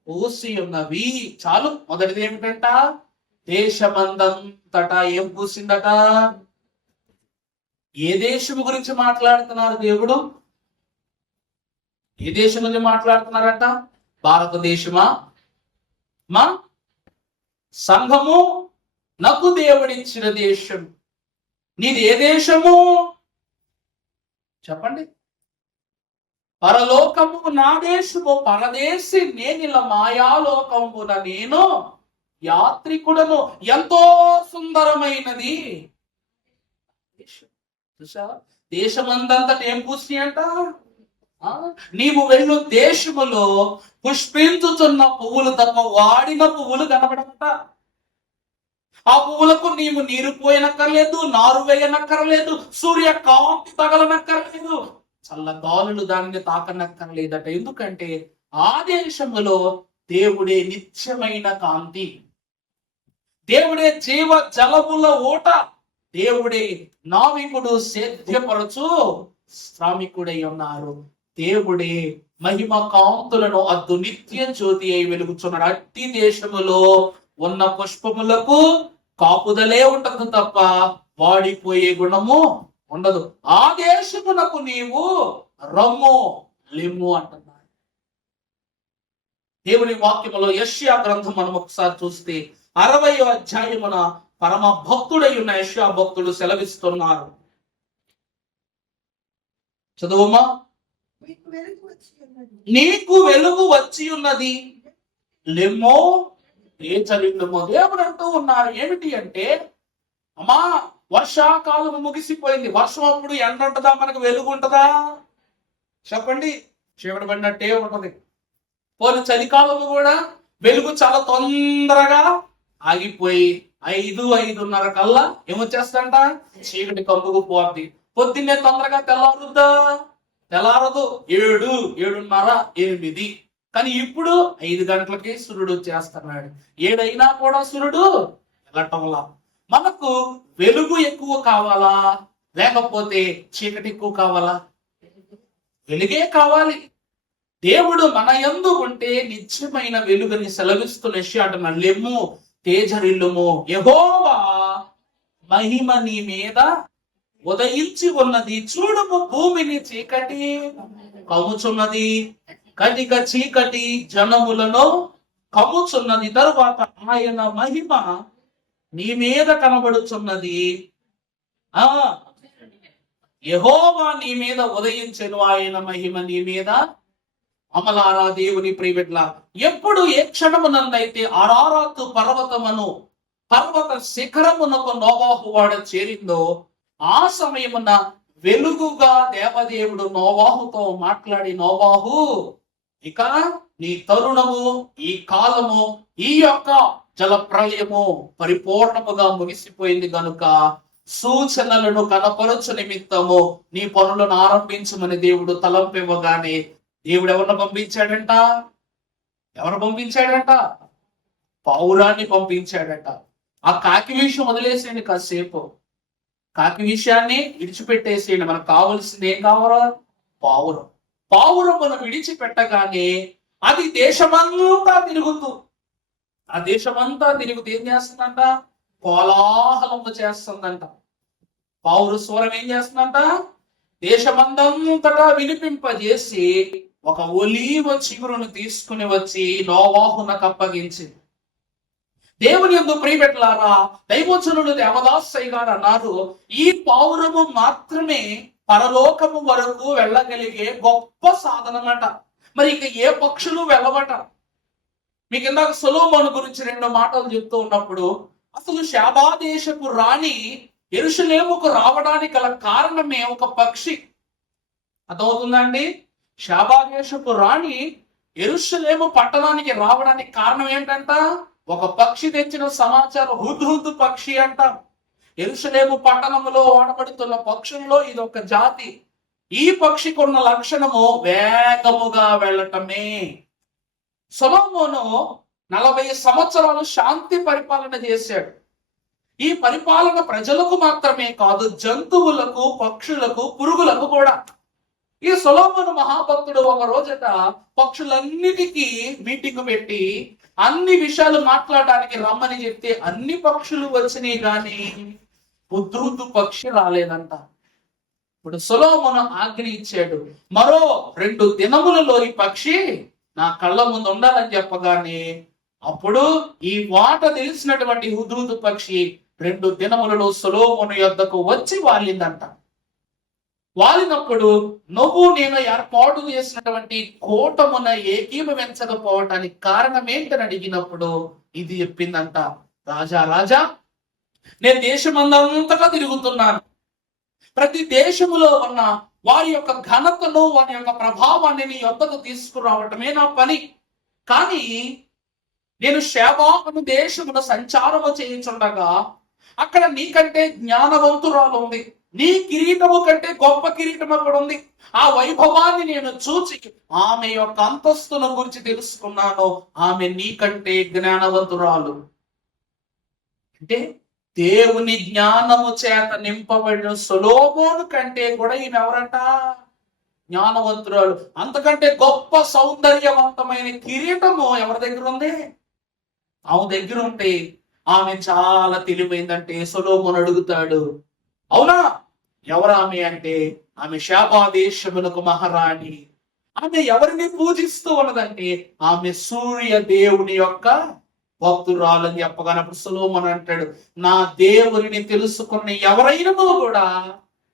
పూసి ఉన్నవి. చాలు. మొదటిది ఏమిటంట? దేశమందంతటా ఏం పూసిందట? ఏ దేశం గురించి మాట్లాడుతున్నారు దేవుడు? ఏ దేశం గురించి మాట్లాడుతున్నారట? భారతదేశమా? మా సంఘము నాకు దేవుడిచ్చిన దేశం. నీది ఏ దేశము చెప్పండి? పరలోకము నా దేశము, పరదేశి నేనిల మాయాలోకమున నేను యాత్రికుడను. ఎంతో సుందరమైనది చూసావా? దేశమందంతట ఏం పూసి అంట? ఆ, నీవు వెళ్ళు దేశములో పుష్పించుతున్న పువ్వులు తప్ప వాడిన పువ్వులు కనబడట. ఆ పువ్వులకు నీవు నీరు పోయనక్కర్లేదు, నారు వేయనక్కర్లేదు, సూర్యకాంతి తగలనక్కర్లేదు, చల్లగాలులు దానిని తాకనక్కర్లేదట. ఎందుకంటే ఆ దేశములో దేవుడే నిత్యమైన కాంతి, దేవుడే జీవ జలముల ఊట, దేవుడే నావికుడు సేద్యపరచు శ్రామికుడై ఉన్నారు. దేవుడే మహిమ కాంతులను అద్దు నిత్య జ్యోతి అయి వెలుగుచున్నాడు. అట్టి దేశములో ఉన్న పుష్పములకు కాపుదలే ఉంటది తప్ప వాడిపోయే గుణము ఉండదు. ఆ దేశమునకు నీవు రమ్ము లిమ్ము అంటున్నాడు దేవుని వాక్యములో. యెషయా గ్రంథం మనం ఒకసారి చూస్తే 60వ అధ్యాయమున పరమ భక్తుడై ఉన్న యెషయా భక్తుడు సెలవిస్తున్నారు. చదువుమా. నీకు వెలుగు వచ్చి ఉన్నది, లెమ్మో తేజరిల్లుమో. దేవుడు అంటూ ఉన్నారు ఏమిటి అంటే, అమ్మా వర్షాకాలం ముగిసిపోయింది, వర్షం అప్పుడు ఎండ ఉంటుందా, మనకు వెలుగు ఉంటుందా చెప్పండి? చీకటి పడినట్టే ఉంటది. పోనీ చలికాలము కూడా వెలుగు చాలా తొందరగా ఆగిపోయి 5-5:30 కల్లా ఏమొచ్చేస్తంట, చీకటి కమ్ముకు పోద్ది. పొద్దున్నే తొందరగా తెల్లారుద్దా, తెల్లారదు. 7-7:30 8. కానీ ఇప్పుడు 5 గంటలకి సూర్యుడు వచ్చేస్తున్నాడు. 7 అయినా కూడా సూర్యుడు వెళ్ళటంలా. మనకు వెలుగు ఎక్కువ కావాలా లేకపోతే చీకటి ఎక్కువ కావాలా? వెలుగే కావాలి. దేవుడు మన యందు ఉంటే నిత్యమైన వెలుగుని సెలవిస్తున్న యెషయా అంటున్నాడు, లెమ్ము తేజరిల్లుము, యెహోవా మహిమ నీ మీద ఉదయించి ఉన్నది. చూడుము భూమిని చీకటి కమ్ముచున్నది, కటిక చీకటి జనములను కమ్ముచున్నది. తరువాత ఆయన మహిమ నీ మీద కనబడుచున్నది. యెహోవా నీ మీద ఉదయించెను, ఆయన మహిమ నీ మీద. అమలారా దేవుని ప్రియబిడ్డల, ఎప్పుడు ఏ క్షణమునందైతే అరారాతు పర్వత శిఖరమునకు నోవాహు వాడ చేరిందో ఆ సమయమున వెలుగుగా దేవదేవుడు నోవాహుతో మాట్లాడి, నోవాహు ఇక నీ తరుణము, ఈ కాలము, ఈ యొక్క జల ప్రళయము పరిపూర్ణముగా ముగిసిపోయింది గనుక సూచనలను కనపరచు నిమిత్తము నీ పనులను ఆరంభించమని దేవుడు తలంపివ్వగానే దేవుడు ఎవరిని పంపించాడంట? పావురాన్ని పంపించాడట. ఆ కాకి విషయం వదిలేసేయండి కాసేపు, కాకి విషయాన్ని విడిచిపెట్టేసేయండి. మనకు కావలసింది ఏం కావాలా? పావురం మనం విడిచిపెట్టగానే అది దేశమంతా తిరుగుతూ ఏం చేస్తుందంట? కోలాహలము చేస్తుందంట. పావురు స్వరం ఏం చేస్తుందంట? దేశమందంతటా వినిపింపజేసి ఒక ఒలీవ చిగురును తీసుకుని వచ్చి నోవాహునకు అప్పగించింది. దేవుని యందు ప్రియబిడ్డలారా, దైవజనుడు దేవదాసయ్య గారు అన్నారు, ఈ పావురము మాత్రమే పరలోకము వరకు వెళ్ళగలిగే గొప్ప సాధనమట. మరి ఇక ఏ పక్షులు వెళ్ళవట. మీకు ఇందాక సొలొమోను గురించి 2 మాటలు చెప్తూ ఉన్నప్పుడు, అసలు షాబా దేశపు రాణి యెరూషలేముకు రావడానికి గల కారణమే ఒక పక్షి. అర్థమవుతుందండి? షాబా దేశపు రాణి యెరూషలేము పట్టణానికి రావడానికి కారణం ఏంటంట? ఒక పక్షి తెచ్చిన సమాచారం. హుద్హుద్ పక్షి అంట. యెరూషలేము పట్టణంలో వాడబడుతున్న పక్షుల్లో ఇది ఒక జాతి. ఈ పక్షికి ఉన్న లక్షణము వేగముగా వెళ్ళటమే. సొలొమోను 40 సంవత్సరాలు శాంతి పరిపాలన చేశాడు. ఈ పరిపాలన ప్రజలకు మాత్రమే కాదు, జంతువులకు, పక్షులకు, పురుగులకు కూడా. ఈ సొలొమోను మహాభక్తుడు ఒక రోజట పక్షులన్నిటికీ మీటింగ్ పెట్టి అన్ని విషయాలు మాట్లాడడానికి రమ్మని చెప్తే అన్ని పక్షులు వచ్చినాయి కానీ హుద్హుద్ పక్షి రాలేదంట. ఇప్పుడు సొలొమోను ఆజ్ఞ ఇచ్చాడు, మరో 2 దినములలో ఈ పక్షి నా కళ్ళ ముందు ఉండాలని చెప్పగానే అప్పుడు ఈ మాట తెలిసినటువంటి హుద్హుద్ పక్షి 2 దినములలో సొలొమోను యొద్దకు వచ్చి వాలిందంట. వాలినప్పుడు నువ్వు నేను ఏర్పాటు చేసినటువంటి కూటమున ఏకీభవించకపోవటానికి కారణం ఏంటని అడిగినప్పుడు ఇది చెప్పిందంట, రాజా నేను దేశమందంతటా తిరుగుతున్నాను, ప్రతి దేశములో ఉన్న వారి యొక్క ఘనతను, వారి యొక్క ప్రభావాన్ని నీ యొద్దకు తీసుకురావటమే నా పని. కానీ నేను షేబాను దేశమును సంచారము చేయించుండగా అక్కడ నీకంటే జ్ఞానవంతురాలు ఉంది, నీ కిరీటము కంటే గొప్ప కిరీటం అక్కడ ఉంది. ఆ వైభవాన్ని నేను చూచి ఆమె యొక్క అంతస్తును గురించి తెలుసుకున్నాను. ఆమె నీకంటే జ్ఞానవంతురాలు. అంటే దేవుని జ్ఞానము చేత నింపబడిన సొలొమోను కంటే కూడా ఈమె ఎవరంట? జ్ఞానవంతురాలు. అంతకంటే గొప్ప సౌందర్యవంతమైన కిరీటము ఎవరి దగ్గర ఉంది? ఆమె దగ్గర ఉంటే ఆమె చాలా తెలివైందంటే సొలొమోను అడుగుతాడు, అవునా? ఎవరామె అంటే ఆమె షేబా దేశమునకు మహారాణి. ఆమె ఎవరిని పూజిస్తూ ఉన్నదంటే ఆమె సూర్య దేవుని యొక్క భక్తురాలని చెప్పగానప్పుడు సొలొమోను అంటాడు, నా దేవుని తెలుసుకున్న ఎవరైనా కూడా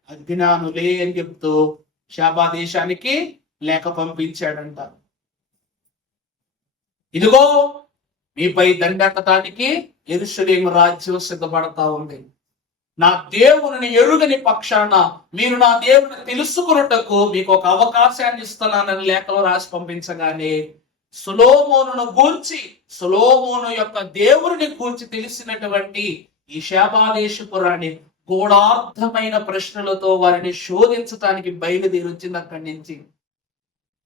అజ్ఞానులే అని చెప్తూ షేబా దేశానికి లేఖ పంపించాడంట. ఇదిగో మీపై దండెత్తడానికి యెరూషలేము రాజ్యం సిద్ధపడతా ఉంది. నా దేవుని ఎరుగని పక్షాన మీరు నా దేవుని తెలుసుకున్నటకు మీకు ఒక అవకాశాన్ని ఇస్తున్నానని లేఖలో రాసి పంపించగానే సొలొమోనును గూర్చి, సొలొమోను యొక్క దేవుని గూర్చి తెలిసినటువంటి ఈ షేబా దేశపు రాణి గూఢార్థమైన ప్రశ్నలతో వారిని శోధించడానికి బయలుదేరి వచ్చింది అక్కడి నుంచి.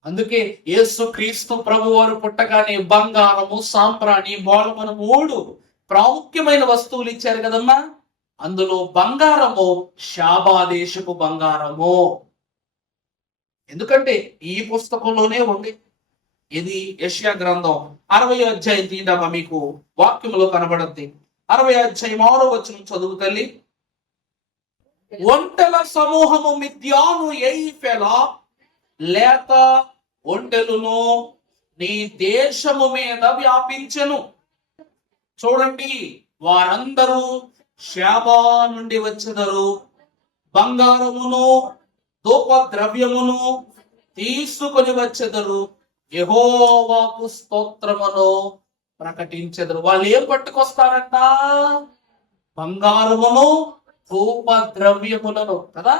అందుకే యేసు క్రీస్తు ప్రభు వారు పుట్టగానే బంగారము, సాంబ్రాణి, బోళమును 3 ప్రాముఖ్యమైన వస్తువులు ఇచ్చారు కదమ్మా. అందులో బంగారము షేబా దేశపు బంగారము. ఎందుకంటే ఈ పుస్తకంలోనే ఉంది. ఇది యెషయా గ్రంథం 60వ అధ్యాయం తీద్దామా, మీకు వాక్యములో కనబడుద్ది. 60వ అధ్యాయం 6వ వచనం చదువు తల్లి. ఒంటెల సమూహము మిద్యాను ఎయిఫెలా లేత ఒంటెలును నీ దేశము మీద వ్యాపించెను. చూడండి, వారందరూ షేబా నుండి వచ్చెదరు, బంగారమును ధూప ద్రవ్యమును తీసుకొని వచ్చెదరు, యెహోవాకు స్తోత్రమును ప్రకటించెదరు. వాళ్ళు ఏం పట్టుకొస్తారంట? బంగారమును ధూప ద్రవ్యములను కదా.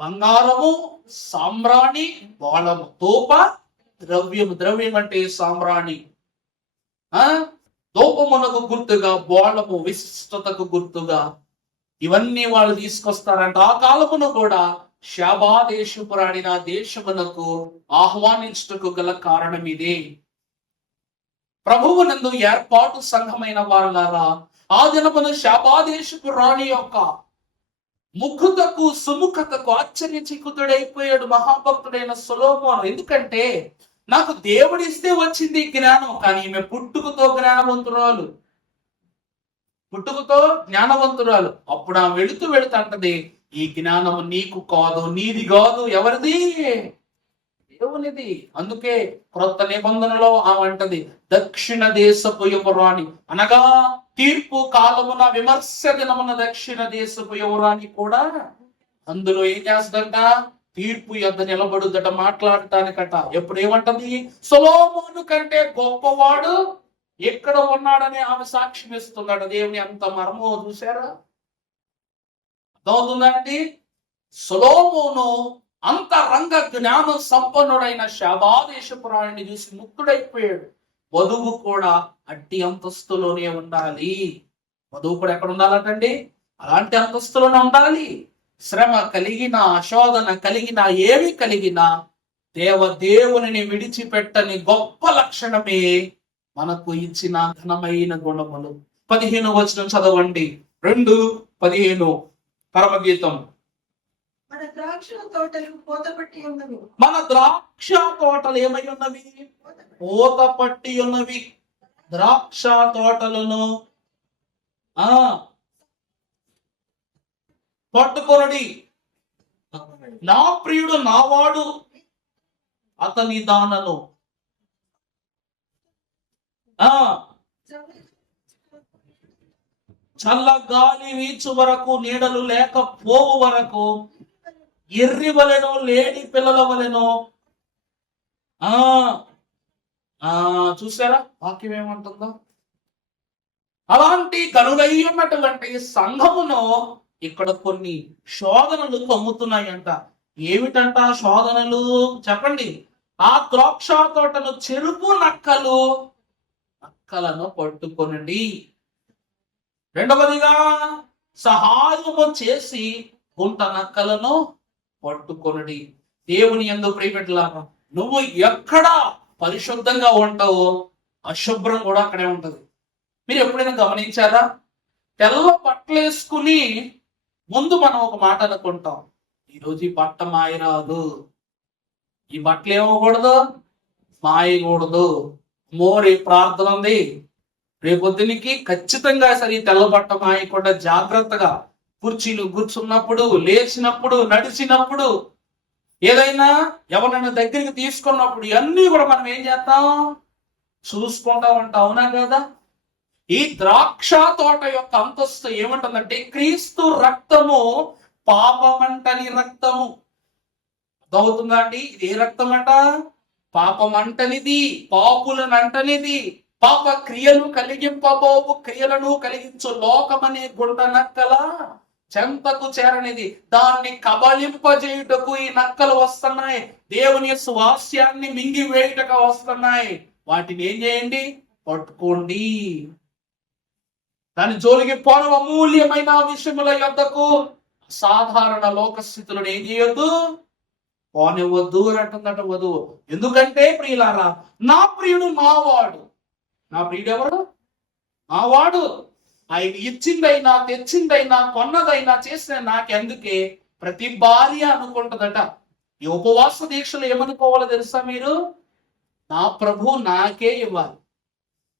బంగారము, సాంబ్రాణి, బోళము, ధూప ద్రవ్యము. ద్రవ్యం అంటే సాంబ్రాణి, ధూపమునకు గుర్తుగా, బోళము విశిష్టతకు గుర్తుగా ఇవన్నీ వాళ్ళు తీసుకొస్తారంట. ఆ కాలమును కూడా షేబా దేశపు రాణి నా దేశమునకు ఆహ్వానించుటకు గల కారణం ఇదే. ప్రభువునందు ఏర్పాటు సంఘమైన వారులారా, ఆ దినమున షేబా దేశపు రాణి యొక్క ముఖుతకు, సుముఖతకు ఆశ్చర్యచకితుడైపోయాడు మహాభక్తుడైన సొలొమోను. ఎందుకంటే నాకు దేవుడిస్తే వచ్చింది జ్ఞానం, కానీ ఈమె పుట్టుకతో జ్ఞానవంతురాలు, పుట్టుకతో జ్ఞానవంతురాలు. అప్పుడు ఆమె వెళుతూ అంటది, ఈ జ్ఞానము నీకు కాదు, నీది కాదు, ఎవరిది? దేవునిది. అందుకే క్రొత్త నిబంధనలో ఆమె అంటది, దక్షిణ దేశపు యువరాణి, అనగా తీర్పు కాలమున విమర్శ దినమున దక్షిణ దేశపు యువరాణి కూడా అందులో ఏం చేస్తుందంట? తీర్పు యొద్ద నిలబడుదట, మాట్లాడటానికట. ఎప్పుడు ఏమంటది? సొలొమోను కంటే గొప్పవాడు ఎక్కడ ఉన్నాడని ఆమె సాక్ష్యం ఇస్తున్నాడు. దేవుని అంత మర్మో చూసారా? అర్థమవుతుందండి? సొలొమోను అంతరంగ జ్ఞాన సంపన్నుడైన షేబా దేశపు రాణిని చూసి ముక్తుడైపోయాడు. వధువు కూడా అట్టి అంతస్తులోనే ఉండాలి. వధువు కూడా ఎక్కడ ఉండాలంటండి? అలాంటి అంతస్తులోనే ఉండాలి. శ్రమ కలిగిన, శోధన కలిగిన, ఏమి కలిగినా దేవుని విడిచిపెట్టని గొప్ప లక్షణమే మనకు ఇచ్చిన ఘనమైన గుణములు. 15వ వచనం చదవండి. 2:15 పరమగీతం. మన ద్రాక్ష తోటలు పూతపట్టి ఉన్నవి. మన ద్రాక్ష తోటలు ఏమై ఉన్నవి? పూత పట్టి ఉన్నవి. ద్రాక్ష తోటలను పట్టుకొనడి. నా ప్రియుడు నావాడు, అతని దానను చల్ల గాలి వీచు వరకు, నీడలు లేక పోవు వరకు, ఎర్రి వలెనో లేడి పిల్లల వలెనో. చూసారా వాక్యం ఏమంటుందో? అలాంటి కనులై ఉన్నటువంటి సంఘమును ఇక్కడ కొన్ని శోధనలు కమ్ముతున్నాయంట. ఏమిటంట శోధనలు చెప్పండి? ఆ ద్రాక్ష తోటను చెరుపు నక్కలను పట్టుకొనండి. రెండవదిగా సహాయము చేసి గుంట నక్కలను పట్టుకొనడి. దేవుని యందు ప్రియబిడ్డలారా, నువ్వు ఎక్కడ పరిశుద్ధంగా ఉంటావో అశుభ్రం కూడా అక్కడే ఉంటది. మీరు ఎప్పుడైనా గమనించారా? తెల్ల బట్టలు వేసుకుని ముందు మనం ఒక మాట అనుకుంటాం, ఈరోజు ఈ బట్ట మాయరాదు, ఈ బట్టలు ఏమవకూడదు, మాయకూడదు, రేపు ప్రార్థన ఉంది, రేపొద్దునికి ఖచ్చితంగా సరే ఈ తెల్ల బట్ట మాయకుండా జాగ్రత్తగా కుర్చీలు కూర్చున్నప్పుడు, లేచినప్పుడు, నడిచినప్పుడు, ఏదైనా ఎవరైనా దగ్గరికి తీసుకున్నప్పుడు ఇవన్నీ కూడా మనం ఏం చేస్తాం? చూసుకుంటా ఉంటాం. అవునా కదా? ఈ ద్రాక్ష తోట యొక్క అంతస్తు ఏమంటుందంటే క్రీస్తు రక్తము పాపమంటని రక్తము. అర్థమవుతుందా అండి? ఇది ఏ రక్తం అంట? పాపమంటనిది, పాపులనంటనిది, పాప క్రియలు కలిగింపబోవు క్రియలను కలిగించు లోకమనే గుంట నక్కల చెంతకు చేరనిది. దాన్ని కబలింపజేయుటకు ఈ నక్కలు వస్తున్నాయి. దేవుని స్వాస్యాన్ని మింగి వేయుటకు వస్తున్నాయి. వాటిని ఏం చేయండి? పట్టుకోండి. దాని జోలికి పోను. అమూల్యమైన విషయముల యొద్దకు సాధారణ లోక స్థితులను ఏం చేయొద్దు, పోనివ్వద్దు అని అంటుందట వధువు. ఎందుకంటే ప్రియులారా, నా ప్రియుడు మావాడు. నా ప్రియుడు ఎవరు? మావాడు. ఆయన ఇచ్చిందైనా, తెచ్చిందైనా, కొన్నదైనా, చేసిన నాకెందుకే ప్రతి భార్య అనుకుంటదట. ఈ ఉపవాస దీక్షలు ఏమనుకోవాలో తెలుసా మీరు? నా ప్రభు నాకే ఇవ్వాలి.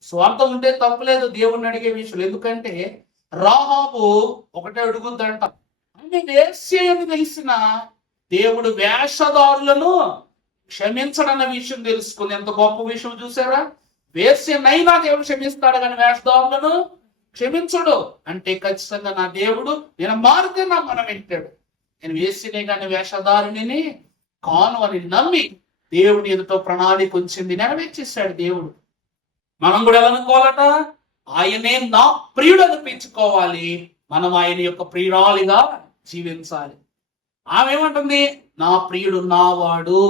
స్వార్థం ఉంటే తప్పులేదు దేవుణ్ణి అడిగే విషయం. ఎందుకంటే రాహాబు ఒకటే అడుగుద్దంట, అంటే వేశ్య అని తెలిసిన దేవుడు వేషధారులను క్షమించడన్న విషయం తెలుసుకుంది. ఎంత గొప్ప విషయం చూసారా? వేశ్యనైనా దేవుడు క్షమిస్తాడు కానీ వేషధారులను క్షమించడు. అంటే ఖచ్చితంగా నా దేవుడు నేను మారితే నా మనం వింటాడు. నేను వేసినే కానీ వేషధారుని కాను అని నమ్మి దేవుని ఎదుట ప్రణాళిక ఉంచింది, నెరవేర్చేశాడు దేవుడు. మనం కూడా ఎలా అనుకోవాలట? ఆయనే నా ప్రియుడు అనిపించుకోవాలి. మనం ఆయన యొక్క ప్రియురాలిగా జీవించాలి. ఆమె ఏమంటుంది? నా ప్రియుడు నావాడు,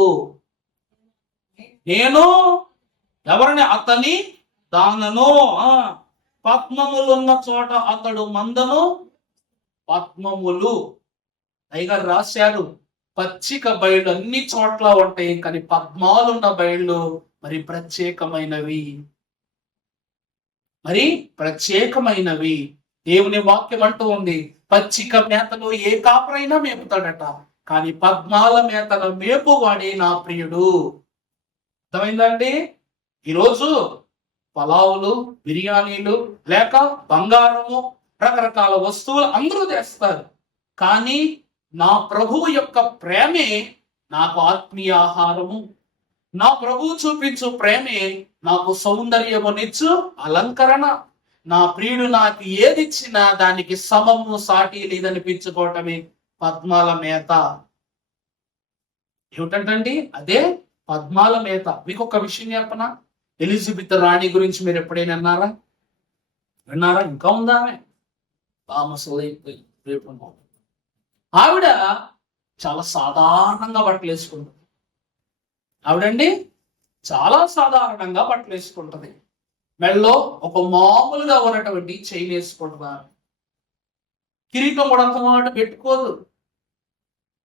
నేను ఎవరిని? అతని దానను. పద్మములున్న చోట అతడు మందను. పద్మములు పైగా రాశారు. పచ్చిక బయళ్ళు అన్ని చోట్ల ఉంటాయి, కానీ పద్మాలున్న బయళ్ళు మరి ప్రత్యేకమైనవి. ప్రత్యేకమైనవి. దేవుని వాక్యం అంటూ ఉంది, పచ్చిక మేతలో ఏ కాపరైనా మేపుతాడట, కానీ పద్మాల మేతల మేపువాడే నా ప్రియుడు. అర్థమైందండి? ఈరోజు పలావులు, బిర్యానీలు, లేక బంగారము, రకరకాల వస్తువులు అందరూ తెస్తారు, కానీ నా ప్రభువు యొక్క ప్రేమే నాకు ఆత్మీయ ఆహారము. నా ప్రభువు చూపించు ప్రేమే నాకు సౌందర్యమునిచ్చు అలంకరణ. నా ప్రియుడు నాకు ఏదిచ్చినా దానికి సమము సాటి లేదనిపించుకోవటమే పద్మాల మేత. ఏమిటంటండి? అదే పద్మాల మేత. మీకు ఒక విషయం చెప్పనా? ఎలిజబెత్ రాణి గురించి మీరు ఎప్పుడైనా విన్నారా? ఇంకా ఉందా? ఆవిడ చాలా సాధారణంగా బట్టలు వేసుకుంటుంది. ఆవిడండి చాలా సాధారణంగా బట్టలు వేసుకుంటది. మెడలో ఒక మామూలుగా ఉన్నటువంటి చైన్ వేసుకుంటున్నారు. కిరీటం కూడా అంత మాట పెట్టుకోదు.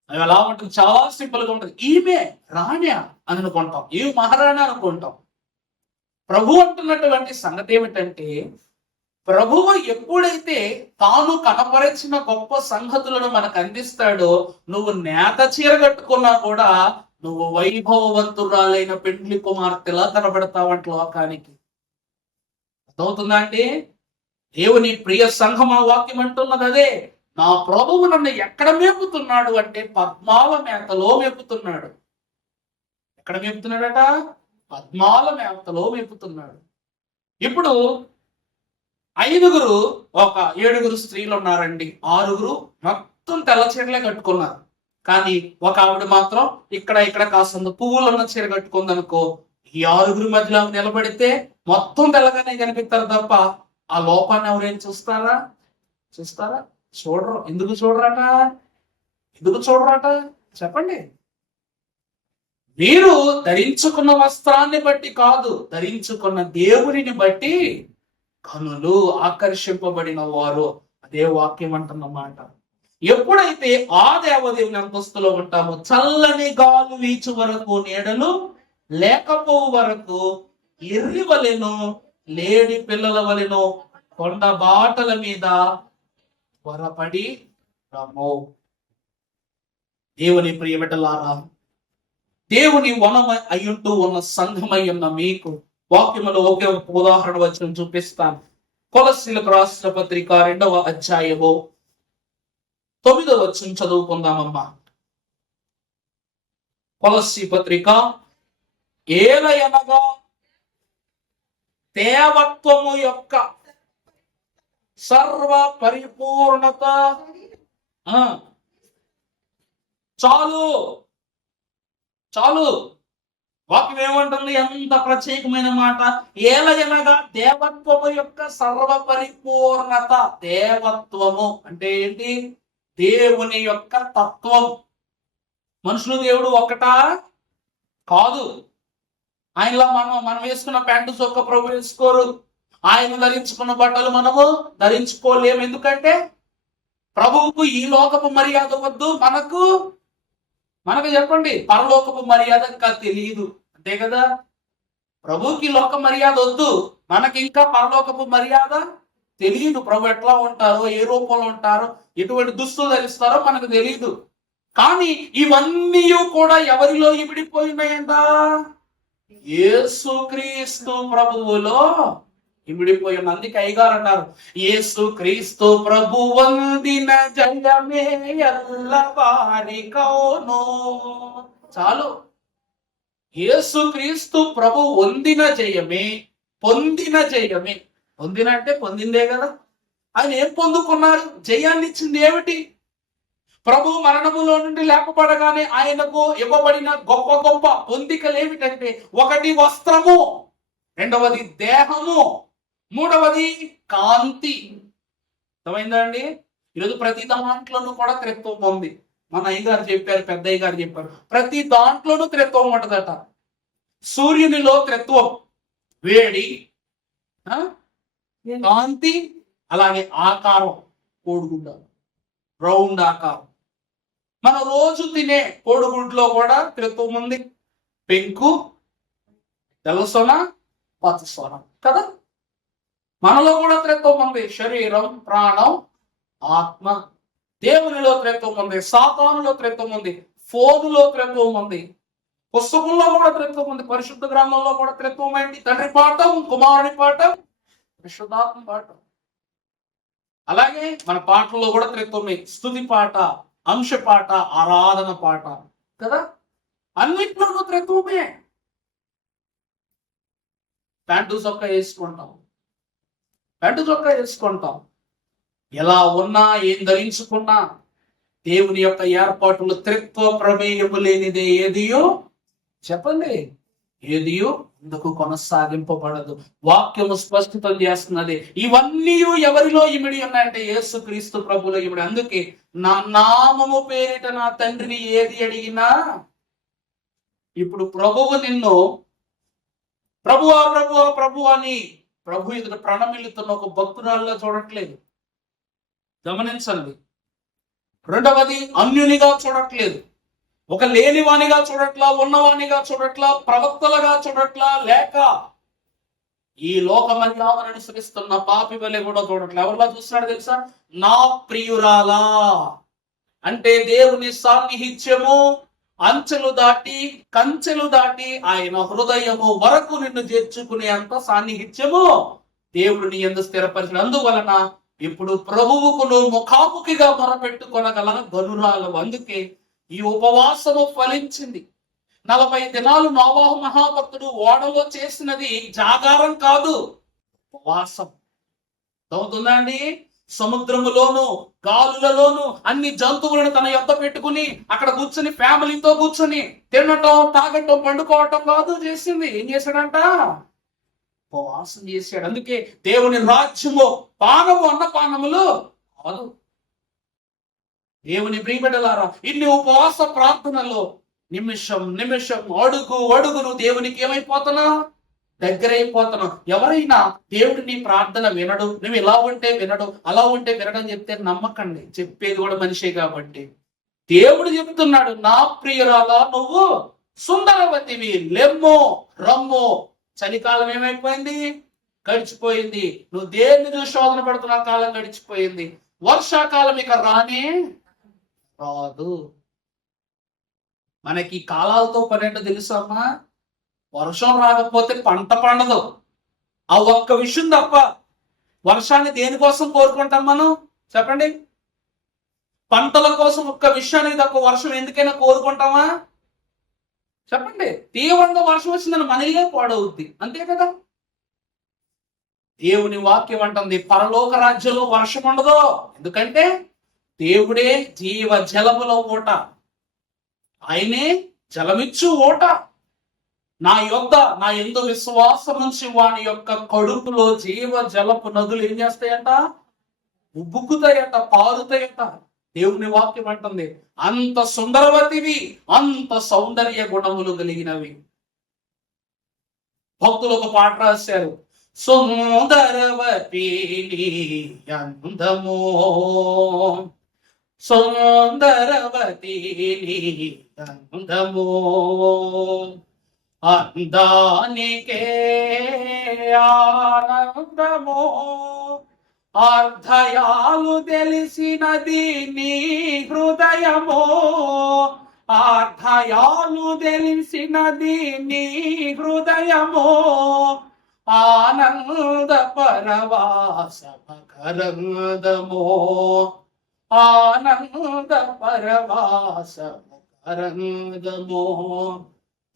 అవి ఎలా ఉంటుంది? చాలా సింపుల్ గా ఉంటుంది. ఈమె రాణి అని అనుకుంటాం, ఈమె మహారాణి అనుకుంటాం. ప్రభు అంటున్నటువంటి సంగతి ఏమిటంటే, ప్రభువు ఎప్పుడైతే తాను కనపరిచిన గొప్ప సంగతులను మనకు అందిస్తాడో, నువ్వు నేత చీర కట్టుకున్నా కూడా నువ్వు వైభవవంతురాలైన పెండ్లి కుమార్తెలా కనబడతావంట లోకానికి. అర్థమవుతుందా అండి? దేవుని ప్రియ సంఘమా వాక్యం అంటున్నది అదే. నా ప్రభువు నన్ను ఎక్కడ మేపుతున్నాడు అంటే పద్మాల మేతలో మేపుతున్నాడు. ఎక్కడ మేపుతున్నాడట? పద్మాల మేతలో మేపుతున్నాడు. ఇప్పుడు 7 స్త్రీలు ఉన్నారండి. 6 మొత్తం తెల్ల చీరలే కట్టుకున్నారు. కానీ ఒక ఆవిడ మాత్రం ఇక్కడ కాస్తంత పువ్వులు ఉన్న చీర కట్టుకుంది అనుకో. ఈ 6 మధ్యలో నిలబడితే మొత్తం తెల్లగానే కనిపిస్తారు తప్ప ఆ లోపాన్ని ఎవరేం చూస్తారా? చూడరు. ఎందుకు చూడరట? ఎందుకు చూడరట చెప్పండి. మీరు ధరించుకున్న వస్త్రాన్ని బట్టి కాదు, ధరించుకున్న దేవునిని బట్టి కనులు ఆకర్షింపబడిన వారు. అదే వాక్యం అంటున్నమాట. ఎప్పుడైతే ఆ దేవదేవుని అంతస్తులో ఉంటామో, చల్లని గాలు వీచు వరకు, నీడలు లేకపోవు వరకు, ఎర్రి వలెను లేడి పిల్లల వలెను కొండ బాటల మీద త్వరపడి రమ్ము. దేవుని ప్రియబిడ్డలారా, దేవుని వనం అయ్యుంటూ ఉన్న సంఘమై ఉన్న మీకు వాక్యములో ఒకే ఒక ఉదాహరణ వచనం చూపిస్తాను. కొలస్సీలకు రాసిన పత్రిక 2వ అధ్యాయము 9వ వచనం చదువుకుందామమ్మా. కొలస్సీ పత్రిక, ఏలయనగా దేవత్వము యొక్క సర్వ పరిపూర్ణత. చాలు చాలు. వాక్యం ఏమంటుంది? ఎంత ప్రత్యేకమైన మాట. ఏలయనగా దేవత్వము యొక్క సర్వ పరిపూర్ణత. దేవత్వము అంటే ఏంటి? దేవుని యొక్క తత్వం. మనుషులు దేవుడు ఒక్కటా? కాదు. ఆయనలో మనం వేసుకున్న ప్యాంటు చొక్క ప్రభు వేసుకోరు. ఆయన ధరించుకున్న బట్టలు మనము ధరించుకోలేము. ఎందుకంటే ప్రభువుకు ఈ లోకపు మర్యాద వద్దు, మనకు చెప్పండి పరలోకపు మర్యాద ఇంకా తెలియదు. అంతే కదా? ప్రభువుకి లోక మర్యాద వద్దు, మనకి ఇంకా పరలోకపు మర్యాద తెలియదు. ప్రభు ఎట్లా ఉంటారో, ఏ రూపంలో ఉంటారో, ఎటువంటి దుస్తులు ధరిస్తారో మనకు తెలియదు. కానీ ఇవన్నీ కూడా ఎవరిలో ఇమిడిపోయినాయంట? యేసుక్రీస్తు ప్రభువులో ఇమిడిపోయిన. అందుకే అయ్యగారు అన్నారు, యేసుక్రీస్తు ప్రభు వందిన జయమే ఎల్లవారి కౌను. చాలు. యేసుక్రీస్తు ప్రభు వందిన జయమే, పొందిన జయమే. పొందిన అంటే పొందిందే కదా. ఆయన ఏం పొందుకున్నారు? జయాన్ని ఇచ్చింది ఏమిటి? ప్రభు మరణములో నుండి లేపబడగానే ఆయనకు ఇవ్వబడిన గొప్ప గొప్ప పొందికలు ఏమిటంటే, ఒకటి వస్త్రము, రెండవది దేహము, మూడవది కాంతి. అర్థమైందా అండి? ఈరోజు ప్రతి దాంట్లోనూ కూడా త్రిత్వం ఉంది. మన అయ్యగారు చెప్పారు, పెద్ద అయ్యగారు చెప్పారు, ప్రతి దాంట్లోనూ త్రిత్వం ఉంటదట. సూర్యునిలో త్రిత్వం, వేడి, కాంతి, అలాగే ఆకారం, కోడిగుడ్డ రౌండ్ ఆకారం. మనం రోజు తినే కోడిగుడ్లో కూడా త్రిత్వం ఉంది. పెంకు, తెల్లసొన, పచ్చసొన కదా. మనలో కూడా త్రిత్వం ఉంది. శరీరం, ప్రాణం, ఆత్మ. దేవునిలో త్రిత్వం ఉంది, సాతానులో త్రిత్వం ఉంది, ఫోనులో త్రిత్వం ఉంది, పుస్తకంలో కూడా త్రిత్వం ఉంది, పరిశుద్ధ గ్రంథంలో కూడా త్రిత్వం ఏంటి? తండ్రి పాఠం, కుమారుని పాఠం, పరిశుద్ధాత్మ పాఠం. అలాగే మన పాటల్లో కూడా త్రిత్వమే. స్తుతి పాట, అంశ పాట, ఆరాధన పాట కదా. అన్నిట్లోనూ త్రిత్వమే. ప్యాంటు చొక్కా వేసుకుంటాం. ఎలా ఉన్నా, ఏం ధరించుకున్నా దేవుని యొక్క ఏర్పాటులో త్రిత్వ ప్రమేయము లేనిదే ఏదియో చెప్పండి, ఏదియో అందుకు కొనసాగింపబడదు. వాక్యము స్పష్టతం చేస్తున్నది. ఇవన్నీ ఎవరిలో ఇమిడి ఉన్నాయంటే యేసుక్రీస్తు ప్రభులో ఇమిడి. అందుకే నా నామము పేరిట నా తండ్రిని ఏది అడిగినా, ఇప్పుడు ప్రభువు నిన్ను ప్రభువా ప్రభువా ప్రభు అని ప్రభు ఎదుట ప్రణమిల్లుతున్న ఒక భక్తురాల్లో చూడట్లేదు. గమనించండి. రెండవది, అన్యునిగా చూడట్లేదు. ఒక లేనివానిగా చూడట్లా, ఉన్నవానిగా చూడట్లా, ప్రవక్తలుగా చూడట్లా, లేక ఈ లోక మర్యాదను అనుసరిస్తున్న పాపి వలె కూడా చూడట్లా. ఎవరిలా చూస్తున్నాడు తెలుసా? నా ప్రియురాలా అంటే దేవుని సాన్నిహిత్యము అంచెలు దాటి, కంచెలు దాటి ఆయన హృదయము వరకు నిన్ను చేర్చుకునే అంత సాన్నిహిత్యము దేవుడిని ఎందు స్థిరపరిచిన. అందువలన ఇప్పుడు ప్రభువుకు నువ్వు ముఖాముఖిగా మొరపెట్టుకొనగల గనురాలు. అందుకే ఈ ఉపవాసము ఫలించింది. 40 దినాలు నోవాహు మహాభక్తుడు ఓడలో చేసినది జాగారం కాదు, ఉపవాసం. అవుతుందా అండి? సముద్రములోను, గాలులలోను అన్ని జంతువులను తన యొద్ద పెట్టుకుని అక్కడ కూర్చుని, ఫ్యామిలీతో కూర్చుని తినటం, తాగటం, పండుకోవటం కాదు చేసింది. ఏం చేశాడంట? ఉపవాసం చేశాడు. అందుకే దేవుని రాజ్యము పానము, అన్నపానములు కాదు. దేవుని ప్రియబిడ్డలారా, ఇన్ని ఉపవాస ప్రార్థనలో నిమిషం నిమిషం అడుగు అడుగును దేవునికి ఏమైపోతున్నా, దగ్గరైపోతున్నాం. ఎవరైనా దేవుడు నీ ప్రార్థన వినడు, నువ్వు ఇలా ఉంటే వినడు, అలా ఉంటే వినడం చెప్తే నమ్మకండి, చెప్పేది కూడా మనిషే కాబట్టి. దేవుడు చెప్తున్నాడు, నా ప్రియురాలా నువ్వు సుందరవతివి, లెమ్మో రమ్మో. చలికాలం ఏమైపోయింది, గడిచిపోయింది. నువ్వు దేన్ని చూసి శోధన పడుతున్న కాలం గడిచిపోయింది. వర్షాకాలం ఇక రానే రాదు. మనకి కాలాలతో పని ఏంటో తెలుసమ్మా? వర్షం రాకపోతే పంట పండదు. ఆ ఒక్క విషయం తప్ప. వర్షాన్ని దేనికోసం కోరుకుంటాం మనం చెప్పండి? పంటల కోసం. ఒక్క విషయానికి తప్ప వర్షం ఎందుకైనా కోరుకుంటామా చెప్పండి? తీవ్రంగా వర్షం వచ్చిందని మన ఇల్లే పాడవుద్ది, అంతే కదా? దేవుని వాక్యం అంటుంది, పరలోక రాజ్యంలో వర్షం ఉండదు. ఎందుకంటే దేవుడే జీవ జలముల ఊట, ఆయనే జలమిచ్చు ఊట. నా యందు విశ్వాసం నుంచి వాని యొక్క కడుపులో జీవ జలపు నదులు ఏం చేస్తాయంట? ఉబ్బుకుతాయట, పారుతాయట. దేవుని వాక్యం అంటుంది, అంత సుందరవతివి, అంత సౌందర్య గుణములు కలిగినవి. భక్తులు ఒక పాట రాశారు, సుందరవతి అందమో, సుందరవతి అందమో, అందానికే ఆనందమో, అర్ధయాలు తెలిసినది నీ హృదయమో, అర్ధయాలు తెలిసినది నీ హృదయమో, ఆనంద పరవాస మకరందమో, ఆనంద పరవాస మకరందమో,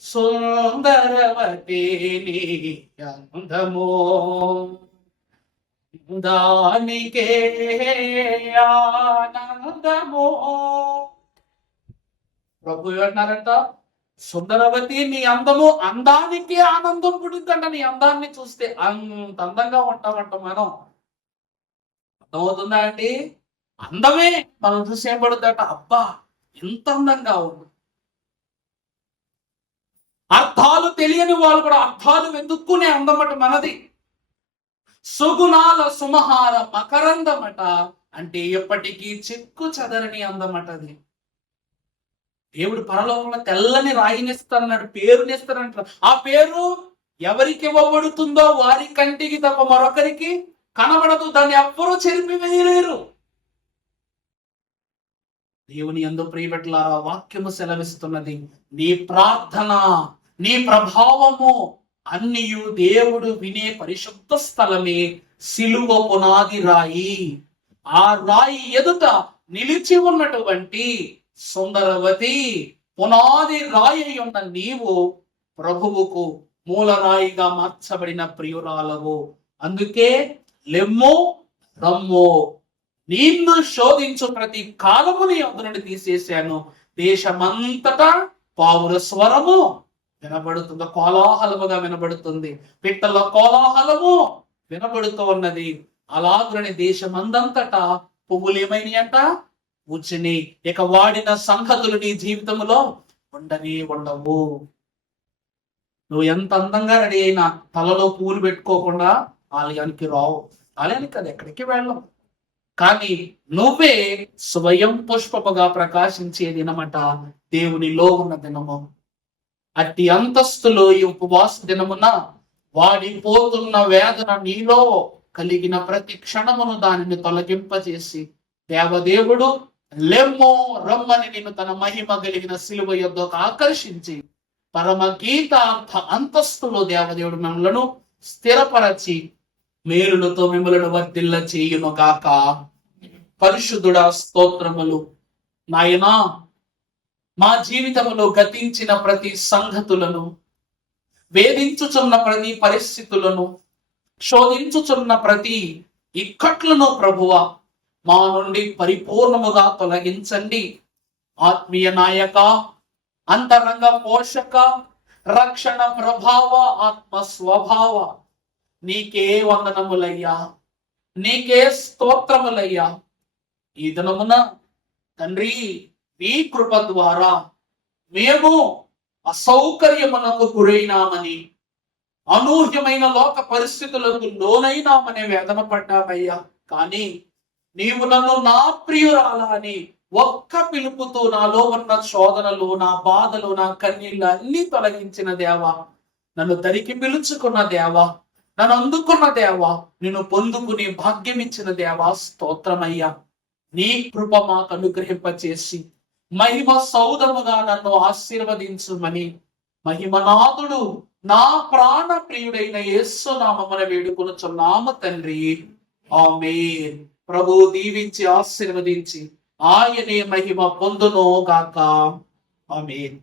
సుందరవతి అందమో, దానికే ఆనందమో. ప్రభు అన్నారంట, సుందరవతి నీ అందము, అందానికి ఆనందం పుడుతుందంట. నీ అందాన్ని చూస్తే అంత అందంగా ఉంటామంట మనం. అర్థమవుతుందా అండి? అందమే మనం చూసి ఏం పడుతుందట, అబ్బా ఎంత అందంగా ఉంది. అర్థాలు తెలియని వాళ్ళు కూడా అర్థాలు వెతుక్కునే అందమట మనది. సుగుణాల సుమహార మకరందమట, అంటే ఎప్పటికీ చెక్కు చెదరని అందమట అది. దేవుడు పరలోకంలో తెల్లని రాయినిస్తానన్నాడు, పేరునిస్తానంట. ఆ పేరు ఎవరికి ఇవ్వబడుతుందో వారి కంటికి తప్ప మరొకరికి కనబడదు. దాన్ని ఎవ్వరూ చెరిపివేయలేరు. దేవుని యందు ప్రియబిడ్డలారా, వాక్యము సెలవిస్తున్నది, నీ ప్రార్థన, నీ ప్రభావము అన్నియు దేవుడు వినే పరిశుద్ధ స్థలమే సిలువ పునాది రాయి. ఆ రాయి ఎదుట నిలిచి ఉన్నటువంటి సుందరవతి, పునాది రాయి ఉన్న నీవు ప్రభువుకు మూలరాయిగా మార్చబడిన ప్రియురాలవు. అందుకే లెమ్మో రమ్మో, నిన్ను శోధించు ప్రతి కాలముని యొద్ద నుండి తీసేశాను. దేశమంతటా పావుర స్వరము వినబడుతుంది, కోలాహలముగా వినబడుతుంది. పిట్టల కోలాహలము వినబడుతూ ఉన్నది. అలాగనే దేశమందంతటా పువ్వులు ఏమైనాయి అంట? పూచిని. ఇక వాడిన సంగతులు నీ జీవితంలో ఉండవు. నువ్వు ఎంత అందంగా రెడీ అయినా తలలో పూలు పెట్టుకోకుండా ఆలయానికి రావు. ఆలయానికి అది ఎక్కడికి వెళ్ళవు. కానీ నువ్వే స్వయం పుష్పముగా ప్రకాశించే దినమట దేవునిలో ఉన్న దినము. అట్టి అంతస్తులో ఈ ఉపవాస దినమున వాడిపోతున్న వేదన నీలో కలిగిన ప్రతి క్షణమును దానిని తొలగింపజేసి దేవదేవుడు లెమ్మో రమ్మని నిన్ను తన మహిమ కలిగిన సిలువ యొద్దకు ఆకర్షించి పరమ గీతార్థ అంతస్తులో దేవదేవుడు మిమ్మలను స్థిరపరచి మేలులతో మిమ్మలను వర్ధిల్ల చేయును గాక. పరిశుద్ధుడా స్తోత్రములు. నాయనా, మా జీవితంలో గతించిన ప్రతి సంగతులను, వేధించుచున్న ప్రతి పరిస్థితులను, శోధించుచున్న ప్రతి ఇక్కట్లను ప్రభువా మా నుండి పరిపూర్ణముగా తొలగించండి. ఆత్మీయ నాయక, అంతరంగ పోషక, రక్షణ ప్రభావ, ఆత్మ స్వభావ, నీకే వందనములయ్యా, నీకే స్తోత్రములయ్యా. ఈ దినమున తండ్రి, నీ కృప ద్వారా మేము అసౌకర్యమునకు గురైనామని, అనూహ్యమైన లోక పరిస్థితులకు లోనైనామనే వేదన పడ్డామయ్యా. కానీ నీవు నన్ను నా ప్రియురాలా అని ఒక్క పిలుపుతో నాలో ఉన్న శోధనలు, నా బాధలు, నా కన్నీళ్ళు అన్ని తొలగించిన దేవా, నన్ను దరికి పిలుచుకున్న దేవా, నన్ను అందుకున్న దేవా, నిన్ను పొందుకుని భాగ్యం ఇచ్చిన దేవా, స్తోత్రమయ్యా. నీ కృప మాకు అనుగ్రహింపచేసి మహిమ సౌదముగా నన్ను ఆశీర్వదించుమని మహిమనాథుడు నా ప్రాణ ప్రియుడైన యేసు నామమున వేడుకొనుచున్నాము తండ్రి. ఆమేన్. ప్రభు దీవించి ఆశీర్వదించి ఆయనే మహిమ పొందును గాక. ఆమేన్.